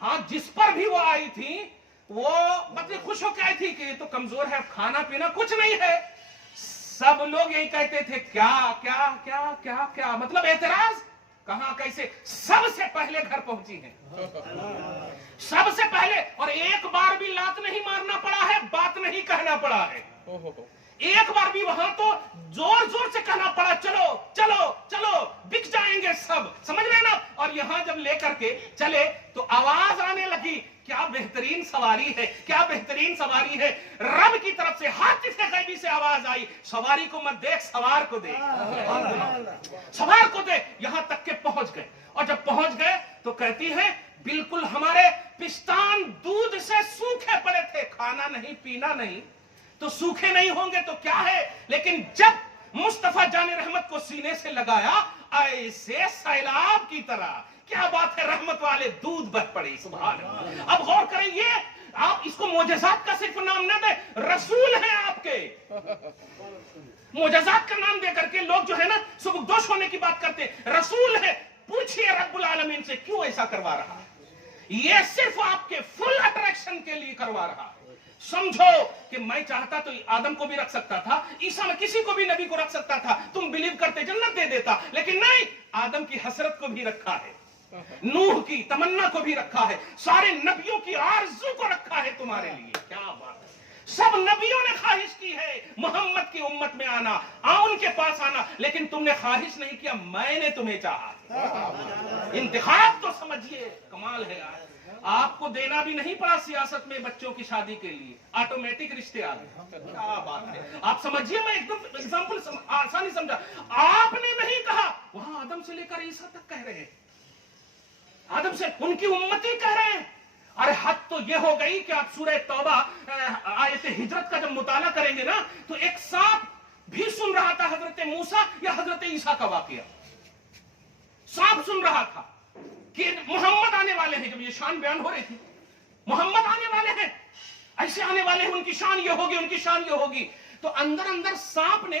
ہاں جس پر بھی وہ آئی تھی وہ مطلب خوش ہو کے آئی تھی کہ یہ تو کمزور ہے, کھانا پینا کچھ نہیں ہے. سب لوگ یہی کہتے تھے کیا کیا کیا کیا کیا, مطلب اعتراض کہاں کیسے. سب سے پہلے گھر پہنچی ہیں, سب سے پہلے, اور ایک بار بھی لات نہیں مارنا پڑا ہے, بات نہیں کہنا پڑا ہے. ایک بار بھی وہاں تو زور زور سے کہنا پڑا چلو چلو چلو بک جائیں گے سب, سمجھ رہے نا. اور یہاں جب لے کر کے چلے تو آواز آنے لگی, کیا بہترین سواری ہے, کیا بہترین سواری ہے. رب کی طرف سے حاطف غیبی سے آواز آئی, سواری کو مت دیکھ سوار کو دیکھ, سوار کو دیکھ. یہاں تک کے پہنچ گئے, اور جب پہنچ گئے تو کہتی ہے بالکل ہمارے پستان دودھ سے سوکھے پڑے تھے, کھانا نہیں پینا نہیں تو سوکھے نہیں ہوں گے تو کیا ہے. لیکن جب مصطفیٰ جان رحمت کو سینے سے لگایا ایسے سیلاب کی طرح, کیا بات ہے, رحمت والے دودھ بہ پڑے. سبحان اللہ. اب غور کریں, یہ آپ اس کو معجزات کا صرف نام نہ دیں, رسول ہیں آپ کے. معجزات کا نام دے کر کے لوگ جو ہے نا سبکدوش ہونے کی بات کرتے, رسول ہے. پوچھئے رب العالمین سے کیوں ایسا کروا رہا, یہ صرف آپ کے فل اٹریکشن کے لیے کروا رہا. سمجھو کہ میں چاہتا تو آدم کو بھی رکھ سکتا تھا, عیسیٰ میں کسی کو بھی نبی کو رکھ سکتا تھا, تم بلیو کرتے جنت دے دیتا, لیکن نہیں, آدم کی حسرت کو بھی رکھا ہے, نوح کی تمنا کو بھی رکھا ہے, سارے نبیوں کی آرزو کو رکھا ہے تمہارے لیے. کیا بات ہے, سب نبیوں نے خواہش کی ہے محمد کی امت میں آنا, ان کے پاس آنا, لیکن تم نے خواہش نہیں کیا, میں نے تمہیں چاہا. انتخاب تو سمجھیے کمال ہے یار. آپ کو دینا بھی نہیں پڑا سیاست میں بچوں کی شادی کے لیے, آٹومیٹک رشتے آ گئے. کیا بات ہے, آپ سمجھیے, میں ایک دم ایگزامپل آسانی سمجھا. آپ نے نہیں کہا, وہاں آدم سے لے کر عیسیٰ تک کہہ رہے ہیں, آدم سے ان کی امتی کہہ رہے ہیں. ارے حد تو یہ ہو گئی کہ آپ سورہ توبہ آیت ہجرت کا جب مطالعہ کریں گے نا تو ایک سانپ بھی سن رہا تھا حضرت موسیٰ یا حضرت عیسیٰ کا واقعہ. سانپ سن رہا تھا کہ محمد آنے والے ہیں. جب یہ شان بیان ہو رہی تھی, محمد آنے والے ہیں, ایسے آنے والے ہیں, ان کی شان یہ ہوگی, ان کی شان یہ ہوگی, تو اندر اندر سانپ نے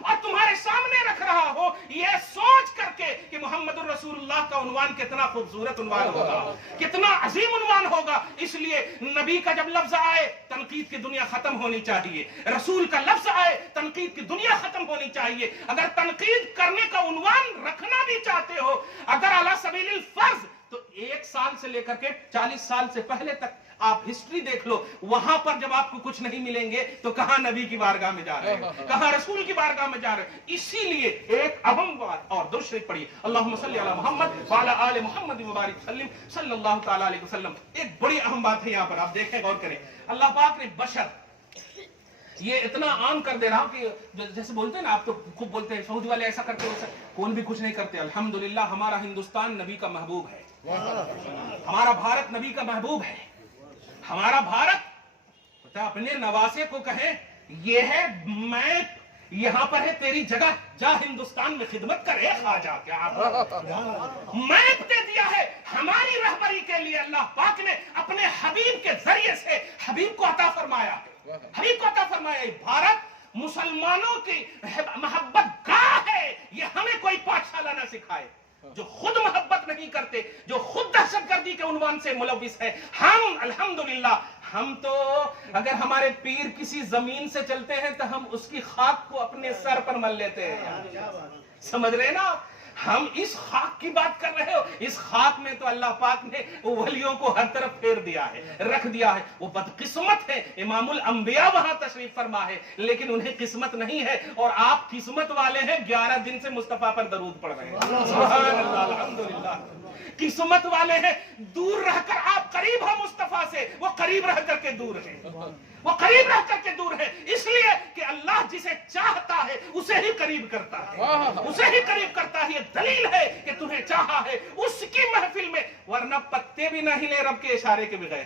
اور تمہارے سامنے رکھ رہا ہوں، یہ سوچ کر کے کہ محمد الرسول اللہ کا عنوان کتنا خوبصورت عنوان ہوگا، کتنا عظیم عنوان ہوگا۔ اس لیے نبی کا جب لفظ آئے تنقید کی دنیا ختم ہونی چاہیے، رسول کا لفظ آئے تنقید کی دنیا ختم ہونی چاہیے۔ اگر تنقید کرنے کا عنوان رکھنا بھی چاہتے ہو، اگر علی سبیل الفرض، تو 1 سال سے لے کر کے 40 سال سے پہلے تک آپ ہسٹری دیکھ لو، وہاں پر جب آپ کو کچھ نہیں ملیں گے تو کہاں نبی کی بارگاہ میں جا رہے ہیں، کہاں رسول کی بارگاہ میں جا رہے ہیں۔ اسی لیے ایک اہم بات اور درود شریف پڑھیے، اللہم صلی علی محمد وعلی آل محمد وبارک وسلم صلی اللہ تعالی علیہ وسلم۔ ایک بڑی اہم بات ہے یہاں پر، آپ دیکھیں غور کریں، اللہ پاک نے بشر یہ اتنا عام کر دے رہا ہوں کہ جیسے بولتے ہیں نا، آپ تو خوب بولتے ہیں سعودی والے ایسا کرتے ہیں، کون بھی کچھ نہیں کرتے۔ الحمدللہ ہمارا ہندوستان نبی کا محبوب ہے، ہمارا بھارت نبی کا محبوب ہے، ہمارا بھارت اپنے نواسے کو کہے یہ ہے میں یہاں پر ہے تیری جگہ، جا ہندوستان میں خدمت کرے خواجہ، کیا میپ دے دیا ہے ہماری رہبری کے لیے۔ اللہ پاک نے اپنے حبیب کے ذریعے سے حبیب کو عطا فرمایا، حبیب کو عطا فرمایا۔ بھارت مسلمانوں کی محبت گاہ ہے، یہ ہمیں کوئی پاٹھشالہ نہ سکھائے۔ جو خود محبت نہیں کرتے، جو خود دہشت گردی کے عنوان سے ملوث ہے، ہم الحمدللہ ہم تو اگر ہمارے پیر کسی زمین سے چلتے ہیں تو ہم اس کی خاک کو اپنے سر پر مل لیتے ہیں، سمجھ رہے نا؟ ہم اس خاک کی بات کر رہے ہو، اس خاک میں تو اللہ پاک نے ولیوں کو ہر طرف پھیر دیا ہے، رکھ دیا ہے۔ وہ بدقسمت ہے، امام الانبیاء وہاں تشریف فرما ہے لیکن انہیں قسمت نہیں ہے، اور آپ قسمت والے ہیں، 11 دن سے مصطفیٰ پر درود پڑھ رہے ہیں، سبحان اللہ الحمدللہ۔ قسمت والے ہیں، دور رہ کر آپ قریب ہو مصطفیٰ سے، وہ قریب رہ کر کے دور ہیں، وہ قریب رہ کر کے دور ہے، اس لیے کہ اللہ جسے چاہتا ہے اسے ہی قریب کرتا ہے، اسے ہی قریب کرتا ہے۔ یہ دلیل ہے کہ تمہیں چاہا ہے اس کی محفل میں، ورنہ پتے بھی نہ ہلے رب کے اشارے کے بغیر،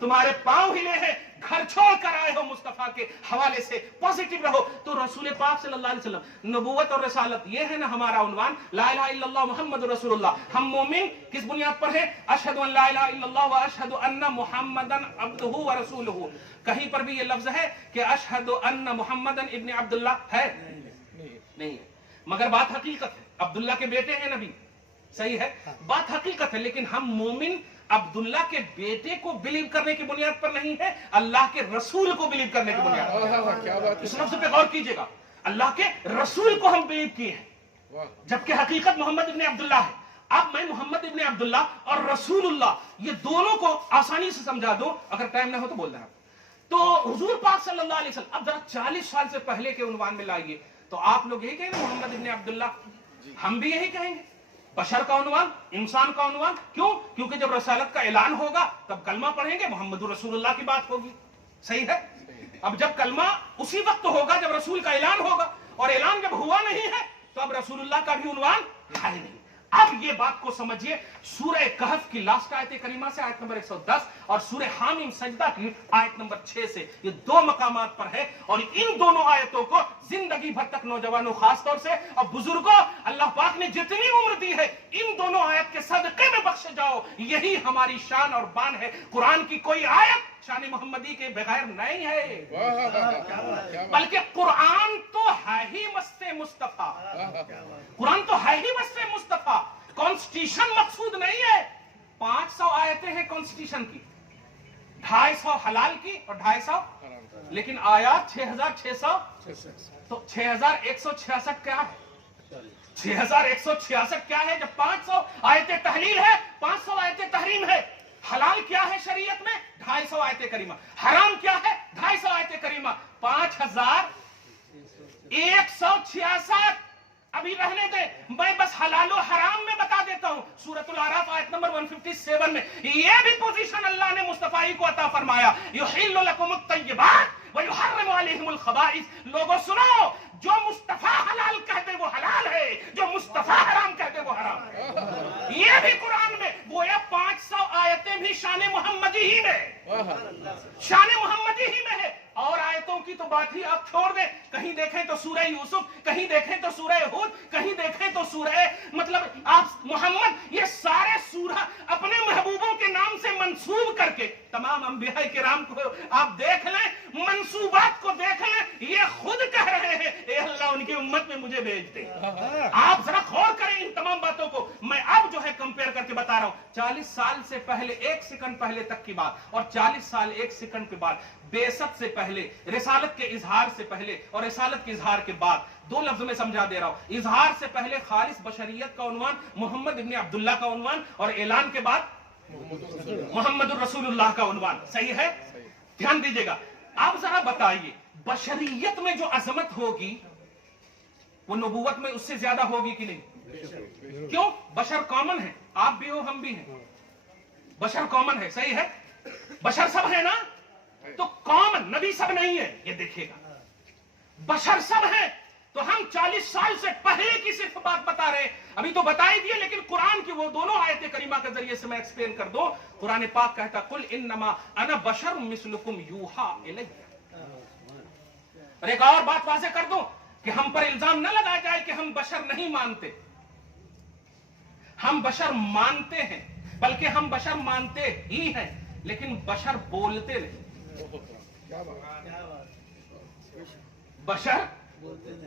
تمہارے پاؤں ہلے ہیں، گھر چھوڑ کر آئے ہو مصطفیٰ کے حوالے سے، پازیٹیو رہو۔ تو رسول پاک صلی اللہ علیہ وسلم، نبوت اور رسالت یہ ہے نا ہمارا عنوان، لا الہ الا اللہ محمد رسول اللہ۔ ہم مومن کس بنیاد پر ہیں؟ اشہد ان لا الہ الا اللہ و اشہد ان محمدن عبدہ و رسولہ۔ کہیں پر بھی یہ لفظ ہے کہ اشہد ان محمدن ابن عبداللہ ہے؟ نہیں ہے، مگر بات حقیقت ہے، عبداللہ کے بیٹے ہیں نبی، صحیح ہے، بات حقیقت ہے، لیکن ہم مومن عبداللہ کے بیٹے کو بلیو کرنے کی بنیاد پر نہیں ہے، اللہ کے رسول کو بلیو کرنے کی بنیاد پر۔ اس لفظ پہ غور کیجئے گا، اللہ کے رسول کو ہم بلیو کیے ہیں، جبکہ حقیقت محمد ابن عبداللہ ہے۔ اب میں محمد ابن عبداللہ اور رسول اللہ یہ دونوں کو آسانی سے سمجھا دوں، اگر ٹائم نہ ہو تو بول دینا۔ تو حضور پاک صلی اللہ علیہ وسلم اب ذرا 40 سال سے پہلے کے عنوان میں لائیے، تو آپ لوگ یہی کہیں گے محمد ابن عبداللہ، ہم بھی یہی کہیں گے، بشر کا عنوان، انسان کا عنوان۔ کیوں؟ کیونکہ جب رسالت کا اعلان ہوگا تب کلمہ پڑھیں گے، محمد رسول اللہ کی بات ہوگی، صحیح ہے۔ اب جب کلمہ اسی وقت ہوگا جب رسول کا اعلان ہوگا، اور اعلان جب ہوا نہیں ہے تو اب رسول اللہ کا بھی عنوان ہے نہیں۔ اب یہ بات کو سمجھیے، سورہ کہف کی لاسٹ آیت کریمہ سے آیت نمبر 110 اور سورہ حامیم سجدہ کی آیت نمبر 6 سے، یہ 2 مقامات پر ہے، اور ان دونوں آیتوں کو زندگی بھر تک نوجوانوں خاص طور سے اور بزرگوں اللہ پاک نے جتنی عمر دی ہے ان دونوں آیت کے صدقے میں بخشے جاؤ، یہی ہماری شان اور بان ہے۔ قرآن کی کوئی آیت شان محمدی کے بغیر نہیں ہے، بلکہ قرآن تو ہے ہی وصف مصطفیٰ، قرآن تو ہے ہی وصف مصطفیٰ۔ کانسٹیٹیوشن مقصود نہیں ہے، 500 آیتیں ہیں کانسٹیٹیوشن کی، 250 حلال کی اور 250، لیکن آیات 6600، تو 6166 کیا ہے؟ 6166 کیا ہے؟ جب 500 آیتیں تحلیل ہے، 500 آیتیں تحریم ہے۔ حلال کیا ہے شریعت میں؟ 250 آیت کریمہ۔ حرام کیا ہے؟ 250 آیت کریمہ۔ 5166۔ ابھی رہنے دیں، میں بس حلال و حرام میں بتا دیتا ہوں، سورۃ الاعراف آیت نمبر 157 میں یہ بھی پوزیشن اللہ نے مصطفیٰ کو عطا فرمایا، یحل لکم الطیبات ویحرم علیہم الخبائث۔ لوگوں سنو، جو مصطفیٰ حلال کہہ دے وہ حلال ہے، جو مصطفیٰ حرام کہہ دے وہ حرام ہے۔ یہ بھی قرآن میں، گویا 500 آیتیں بھی شان محمدی ہی میں، شان محمدی ہی میں ہے۔ اور آیتوں کی تو بات ہی آپ چھوڑ دیں، کہیں دیکھیں تو سورہ یوسف، کہیں دیکھیں تو سورہ ہود، کہیں دیکھیں تو سورہ مطلب آپ محمد، یہ سارے سورہ اپنے محبوبوں کے نام سے منسوب کر کے تمام انبیاء کرام کو آپ دیکھ لیں، منصوبات کو دیکھ لیں، یہ خود کہہ رہے ہیں اے اللہ ان کی امت میں مجھے بھیج دے۔ آپ ذرا غور کریں ان تمام باتوں کو، میں اب جو ہے کمپیئر کر کے بتا رہا ہوں 40 سال سے پہلے 1 سیکنڈ پہلے تک کی بات، اور 40 سال 1 سیکنڈ کے بعد، بعثت سے پہلے، رسالت کے اظہار سے پہلے اور رسالت کے اظہار کے بعد۔ 2 لفظ میں سمجھا دے رہا ہوں، اظہار سے پہلے خالص بشریت کا عنوان محمد ابن عبداللہ کا عنوان، اور اعلان کے بعد محمد الرسول اللہ کا عنوان۔ صحیح ہے؟ دھیان دیجئے گا۔ آپ ذرا بتائیے بشریت میں جو عظمت ہوگی وہ نبوت میں اس سے زیادہ ہوگی کہ نہیں؟ کیوں؟ بشر کامن ہے، آپ بھی ہو ہم بھی ہیں، بشر کامن ہے۔ صحیح ہے؟ بشر سب ہے نا، تو کامن، نبی سب نہیں ہے، یہ دیکھیے گا، بشر سب ہے۔ تو ہم 40 سال سے پہلے کی صرف بات بتا رہے ہیں، ابھی تو بتا ہی دیے، لیکن قرآن کی وہ دونوں آیت کریمہ کے ذریعے سے میں ایکسپلین کر دوں۔ قرآن پاک کہتا قل انما انا بشر مثلکم یوحا الی۔ اور ایک اور بات واضح کر دوں کہ ہم پر الزام نہ لگایا جائے کہ ہم بشر نہیں مانتے، ہم بشر مانتے ہیں، بلکہ ہم بشر مانتے ہی ہیں، لیکن بشر بولتے نہیں۔ بشر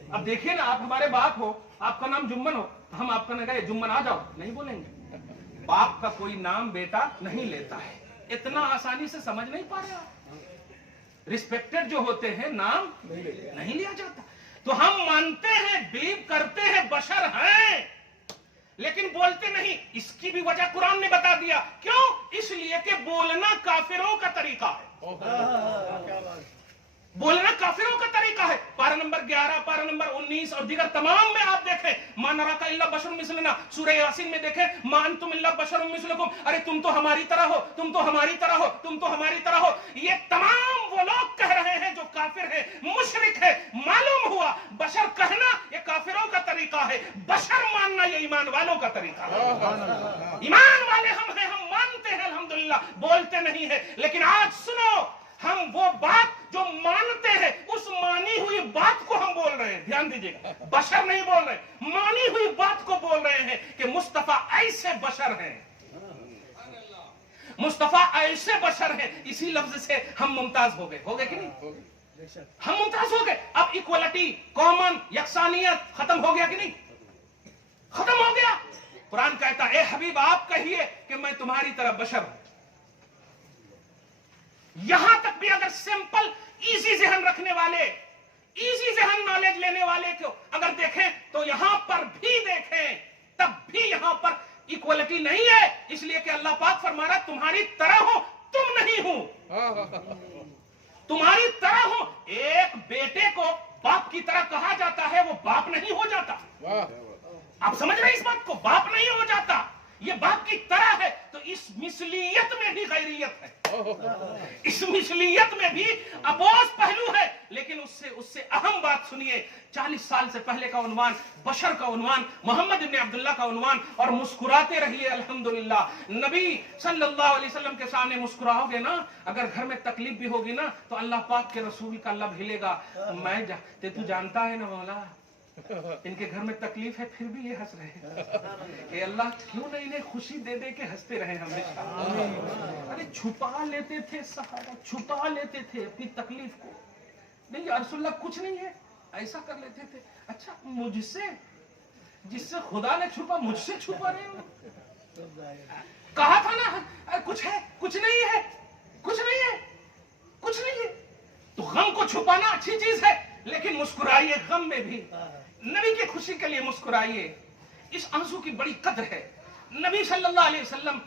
اب دیکھیے نا، آپ ہمارے باپ ہو، آپ کا نام جمن ہو، ہم آپ کا نہ کہے جمن آ جاؤ، نہیں بولیں گے۔ باپ کا کوئی نام بیٹا نہیں لیتا ہے، اتنا آسانی سے سمجھ نہیں پا رہے آپ۔ رسپیکٹڈ جو ہوتے ہیں نام نہیں لیا جاتا۔ تو ہم مانتے ہیں، بلیو کرتے ہیں بشر ہیں، لیکن بولتے نہیں۔ اس کی بھی وجہ قرآن نے بتا دیا، کیوں؟ اس لیے کہ بولنا کافروں کا طریقہ ہے، بولنا کافروں کا طریقہ ہے۔ پارہ نمبر 11، پارہ نمبر 19 اور دیگر تمام میں آپ دیکھیں، ما نراک الا بشر مثلنا، سورہ یاسین میں دیکھیں، ما انتم الا بشر مثلکم، ارے تم تو ہماری طرح ہو، تم تو ہماری طرح ہو، تم تو ہماری طرح ہو۔ یہ تمام وہ لوگ کہہ رہے ہیں جو کافر ہیں، مشرک ہے۔ معلوم ہوا بشر کہنا یہ کافروں کا طریقہ ہے، بشر ماننا یہ ایمان والوں کا طریقہ ہے۔ ایمان والے ہم ہیں، ہم مانتے ہیں الحمدللہ، بولتے نہیں ہیں۔ لیکن آج سنو، ہم وہ بات جو مانتے ہیں، اس مانی ہوئی بات کو ہم بول رہے ہیں۔ دھیان دیجئے گا، بشر نہیں بول رہے، مانی ہوئی بات کو بول رہے ہیں کہ مصطفیٰ ایسے بشر ہیں، مصطفیٰ ایسے بشر ہیں۔ اسی لفظ سے ہم ممتاز ہو گئے کہ نہیں؟ ہم ممتاز ہو گئے۔ اب ایکوالٹی، کامن، یکسانیت ختم ہو گیا کہ نہیں؟ ختم ہو گیا۔ قرآن کہتا اے حبیب آپ کہیے کہ میں تمہاری طرح بشر ہوں۔ یہاں تک بھی اگر سمپل ایزی ذہن رکھنے والے، ایزی ذہن نالج لینے والے کو اگر دیکھیں تو یہاں پر بھی دیکھیں، تب بھی یہاں پر ایکوالٹی نہیں ہے، اس لیے کہ اللہ پاک فرما رہا تمہاری طرح ہو، تم نہیں ہو، تمہاری طرح ہو۔ ایک بیٹے کو باپ کی طرح کہا جاتا ہے، وہ باپ نہیں ہو جاتا۔ آپ سمجھ رہے ہیں اس بات کو؟ باپ نہیں ہو جاتا، یہ باپ کی طرح ہے۔ تو اس مثلیت میں بھی غیریت ہے، اس مثلیت میں بھی اپوز پہلو ہے۔ لیکن اس سے اہم بات سنیے، 40 سال سے پہلے کا عنوان، بشر کا عنوان، محمد ابن عبداللہ کا عنوان، اور مسکراتے رہیے الحمدللہ۔ نبی صلی اللہ علیہ وسلم کے سامنے مسکراؤ گے نا، اگر گھر میں تکلیف بھی ہوگی نا تو اللہ پاک کے رسول کا لب ہلے گا، تو جانتا ہے نا مولا ان کے گھر میں تکلیف ہے پھر بھی یہ ہنس رہے ہیں، اے اللہ کیوں نہ انہیں خوشی دے دے کے ہنستے رہے ہمیشہ۔ ارے چھپا لیتے تھے صحابہ، چھپا لیتے تھے اپنی تکلیف کو، نہیں یا رسول اللہ کچھ نہیں ہے، ایسا کر لیتے تھے۔ اچھا مجھ سے، جس سے خدا نے چھپا، مجھ سے چھپا رہے ہو؟ کہا تھا نا کچھ ہے، کچھ نہیں ہے، کچھ نہیں ہے، کچھ نہیں ہے۔ تو غم کو چھپانا اچھی چیز ہے، لیکن مسکرائیے غم میں بھی، نبی کی خوشی کے لیے مسکرائیے۔ اس آنسو کی بڑی قدر ہے۔ نبی صلی اللہ علیہ وسلم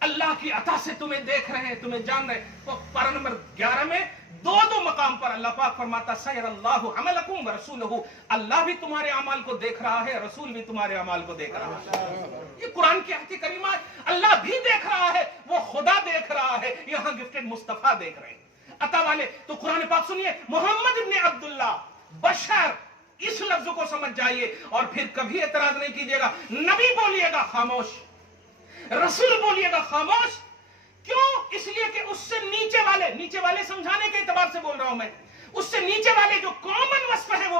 اللہ کی عطا سے تمہیں دیکھ رہے ہیں، تمہیں جان رہے ہیں۔ پارہ نمبر 11 میں دو مقام پر اللہ پاک فرماتا سیر اللہ عملکم ورسولہ، اللہ بھی تمہارے اعمال کو دیکھ رہا ہے، رسول بھی تمہارے اعمال کو دیکھ رہا ہے۔ یہ قرآن کی آیت کریمہ ہے، اللہ بھی دیکھ رہا ہے، وہ خدا دیکھ رہا ہے، یہاں گفٹڈ مصطفیٰ دیکھ رہے ہیں، عطا والے۔ تو قرآن پاک سنیے، محمد ابن عبداللہ بشر، اس لفظ کو سمجھ جائیے، اور پھر کبھی اعتراض نہیں کیجیے گا۔ نبی بولیے گا خاموش، رسول بولیے گا خاموش۔ کیوں؟ اس لیے کہ اس سے نیچے والے سمجھانے کے اعتبار سے بول رہا ہوں میں، اس سے نیچے والے جو کامن وصف ہے وہ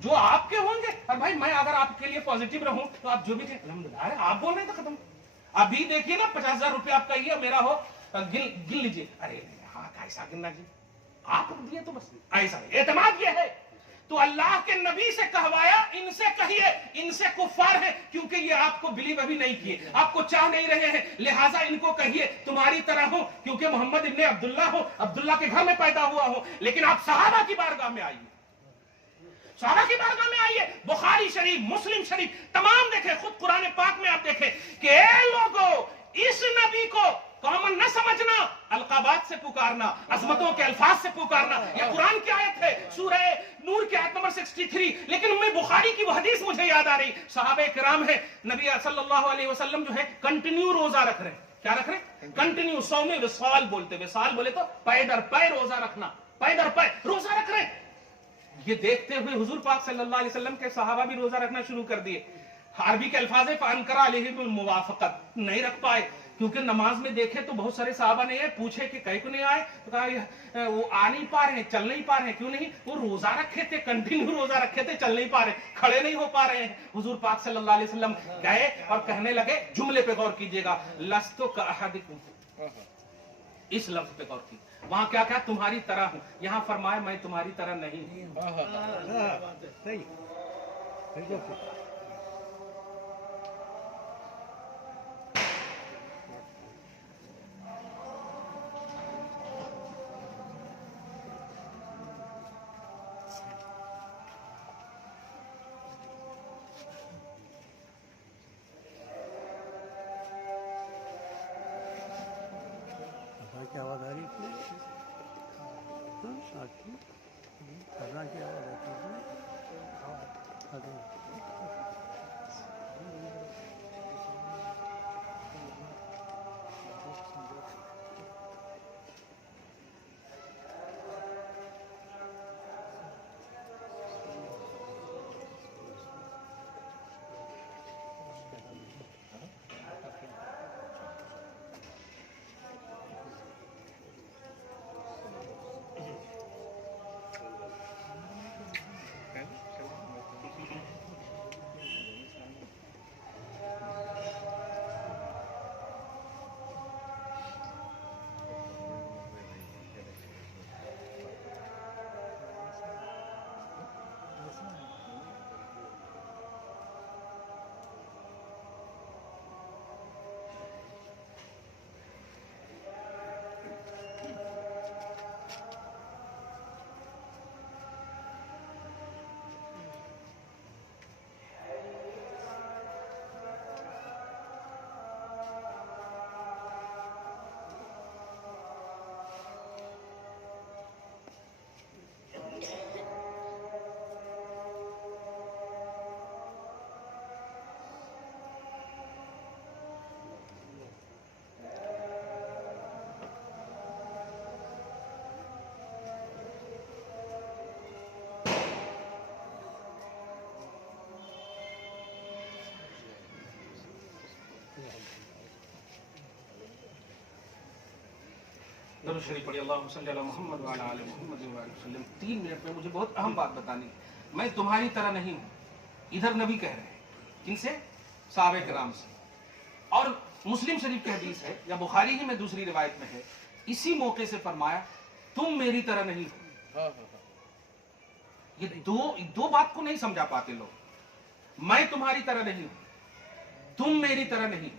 جو آپ کے ہوں گے. اور بھائی میں اگر آپ کے لیے پازیٹیو رہوں تو آپ جو بھی کہیں الحمدللہ. آپ بول رہے ہیں تو ختم. ابھی دیکھیے نا 50,000 روپے آپ کا یہ میرا ہو گن لیجیے. ارے ہاں ایسا گننا جی آپ دیے تو بس ایسا اعتماد یہ ہے. تو اللہ کے نبی سے کہوایا ان سے کہیے ان سے کفار ہیں کیونکہ یہ آپ کو بلیو ابھی نہیں کیے, آپ کو چاہ نہیں رہے ہیں, لہٰذا ان کو کہیے تمہاری طرح ہو کیونکہ محمد ابن عبداللہ ہو, عبداللہ کے گھر میں پیدا ہوا ہو, لیکن آپ صحابہ کی بارگاہ میں آئیے, صحابہ کی بارگاہ میں آئیے. بخاری شریف مسلم شریف تمام دیکھیں, خود قرآن پاک میں آپ دیکھیں کہ اے لوگوں اس نبی کو کامن نہ سمجھنا, القابات سے پکارنا, عظمتوں کے الفاظ سے پکارنا. یہ قرآن کی آیت ہے سورہ نور کی آیت نمبر 63. لیکن میں بخاری کی وہ حدیث مجھے یاد آ رہی, صحابہ کرام ہے نبی صلی اللہ علیہ وسلم جو ہے کنٹینیو روزہ رکھ رہے ہیں. کیا رکھ رہے ہیں؟ کنٹینیو. صوم وصال بولتے, وصال بولے تو پے در پے روزہ رکھنا, پے در پے روزہ رکھ رہے ہیں. یہ دیکھتے ہوئے حضور پاک صلی اللہ علیہ وسلم کے صحابہ بھی روزہ رکھنا شروع کر دیے. عربی کے الفاظ فانکر علیہم الموافقت, نہیں رکھ پائے کیونکہ نماز میں دیکھے تو بہت سارے صحابہ نے پوچھے کہ کہیں کو نہیں آئے, تو کہا وہ آ نہیں پا رہے ہیں, چل نہیں پا رہے ہیں. کیوں نہیں؟ وہ روزہ رکھے تھے, کنٹینیو روزہ رکھے تھے, چل نہیں پا رہے, کھڑے نہیں ہو پا رہے ہیں. حضور پاک صلی اللہ علیہ وسلم گئے اور کہنے لگے, جملے پہ غور کیجئے گا, لستو کاحدکم, اس لفظ پہ غور کیجئے. وہاں کیا کہا؟ تمہاری طرح ہوں. یہاں فرمایا میں تمہاری طرح نہیں ہوں. کی آواز آ رہی ہے, خزاں کی آواز آتی ہے. درود شریف پڑھی, اللہم صلی علی محمد وعلی آل محمد وسلم. 3 منٹ میں مجھے بہت اہم بات بتانی ہے. میں تمہاری طرح نہیں ہوں. ادھر نبی کہہ رہے ہیں, کن سے؟ صحابہ کرام سے. اور مسلم شریف کی حدیث ہے یا بخاری ہی میں دوسری روایت میں ہے, اسی موقع سے فرمایا تم میری طرح نہیں ہو. یہ دو بات کو نہیں سمجھا پاتے لوگ. میں تمہاری طرح نہیں ہوں, تم میری طرح نہیں.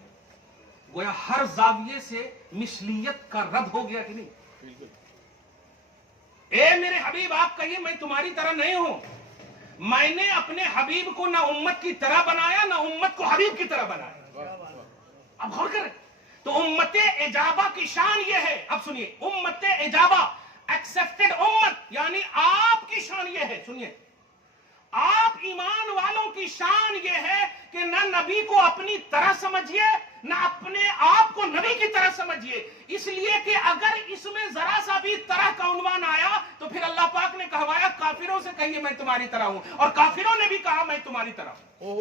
گویا ہر زاویے سے مثلیت کا رد ہو گیا کہ نہیں؟ اے میرے حبیب آپ کہیے میں تمہاری طرح نہیں ہوں. میں نے اپنے حبیب کو نہ امت کی طرح بنایا نہ امت کو حبیب کی طرح بنایا. اب غور کریں تو امت اجابہ کی شان یہ ہے. اب سنیے, امت اجابہ ایکسپٹڈ امت یعنی آپ کی شان یہ ہے. سنیے, آپ ایمان والوں کی شان یہ ہے کہ نہ نبی کو اپنی طرح سمجھیے نہ اپنے آپ کو نبی کی طرح سمجھیے. اس لیے کہ اگر اس میں ذرا سا بھی طرح کا عنوان آیا تو پھر اللہ پاک نے کہوایا کافروں سے کہیے میں تمہاری طرح ہوں, اور کافروں نے بھی کہا میں تمہاری طرح ہوں.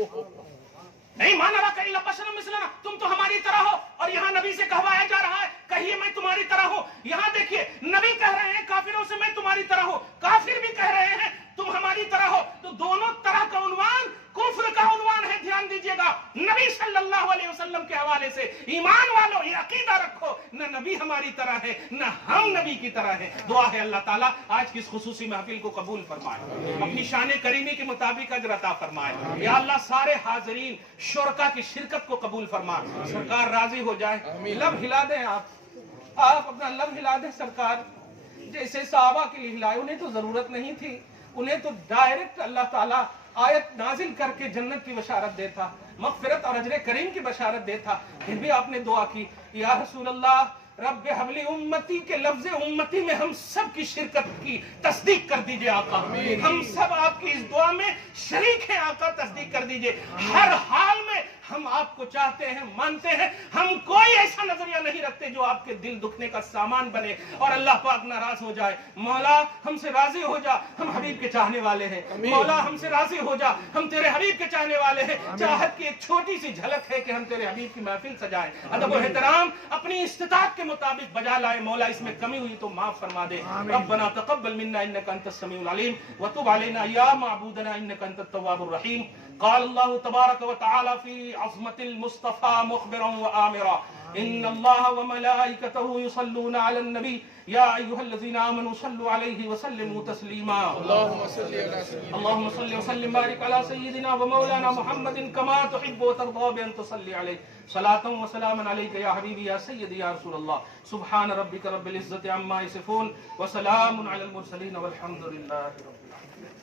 نہیں مانا رہا کہ بشر مثلنا, تم تو ہماری طرح ہو. اور یہاں نبی سے کہوایا جا رہا ہے کہیے میں تمہاری طرح ہوں. یہاں دیکھیے نبی کہہ رہے ہیں کافروں سے میں تمہاری طرح ہوں, کافر بھی کہہ رہے ہیں تم ہماری طرح ہو. تو دونوں طرح کا عنوان کفر کا عنوان ہے. دھیان دیجئے گا نبی صلی اللہ علیہ وسلم کے حوالے سے ایمان والوں یہ عقیدہ رکھو, نہ نبی ہماری طرح ہے نہ ہم نبی کی طرح ہیں. دعا ہے اللہ تعالیٰ آج کی اس خصوصی محفل کو قبول فرمائے, اپنی شان کریمی کے مطابق اجر عطا فرمائے. یا اللہ سارے حاضرین شرکا کی شرکت کو قبول فرما, سرکار راضی ہو جائے. لب ہلا دیں آپ اپنا لب ہلا دیں سرکار, جیسے صحابہ کے لیے ہلائے. انہیں تو ضرورت نہیں تھی, انہیں تو ڈائریکٹ اللہ تعالیٰ آیت نازل کر کے جنت کی بشارت دیتا, مغفرت اور اجر کریم کی بشارت دیتا. پھر بھی آپ نے دعا کی یا رسول اللہ رب حبلی امتی کے لفظ امتی میں ہم سب کی شرکت کی تصدیق کر دیجئے آقا. ہم سب آپ کی اس دعا میں شریک ہیں آقا, تصدیق کر دیجئے. ہر حال میں ہم آپ کو چاہتے ہیں, مانتے ہیں. ہم کوئی ایسا نظریہ نہیں رکھتے جو آپ کے دل دکھنے کا سامان بنے اور اللہ پاک ناراض ہو جائے. مولا ہم سے راضی ہو جا, ہم حبیب کے چاہنے والے ہیں. مولا ہم سے راضی ہو جا, ہم تیرے حبیب کے چاہنے والے ہیں. چاہت کی ایک چھوٹی سی جھلک ہے کہ ہم تیرے حبیب کی محفل سجائیں, ادب و احترام اپنی استطاعت کے مطابق بجا لائے. مولا اس میں کمی ہوئی تو معاف فرما دے. ربنا تقبل منا انك انت السميع العليم وتب علينا يا معبودنا انك انت التواب الرحيم. قال الله تبارك وتعالى في عظمة المصطفى مخبرا وآمرا إن الله وملائكته يصلون على النبي يا أيها الذين آمنوا صلوا عليه وسلموا تسليما. اللهم صل وسلم بارك على سيدنا ومولانا محمد كما تحب وترضى بأن تصلي عليه صلاة وسلاما عليك يا حبيبي يا سيدي يا رسول الله. سبحان ربك رب العزة عما يصفون وسلام على المرسلين والحمد لله رب العالمين.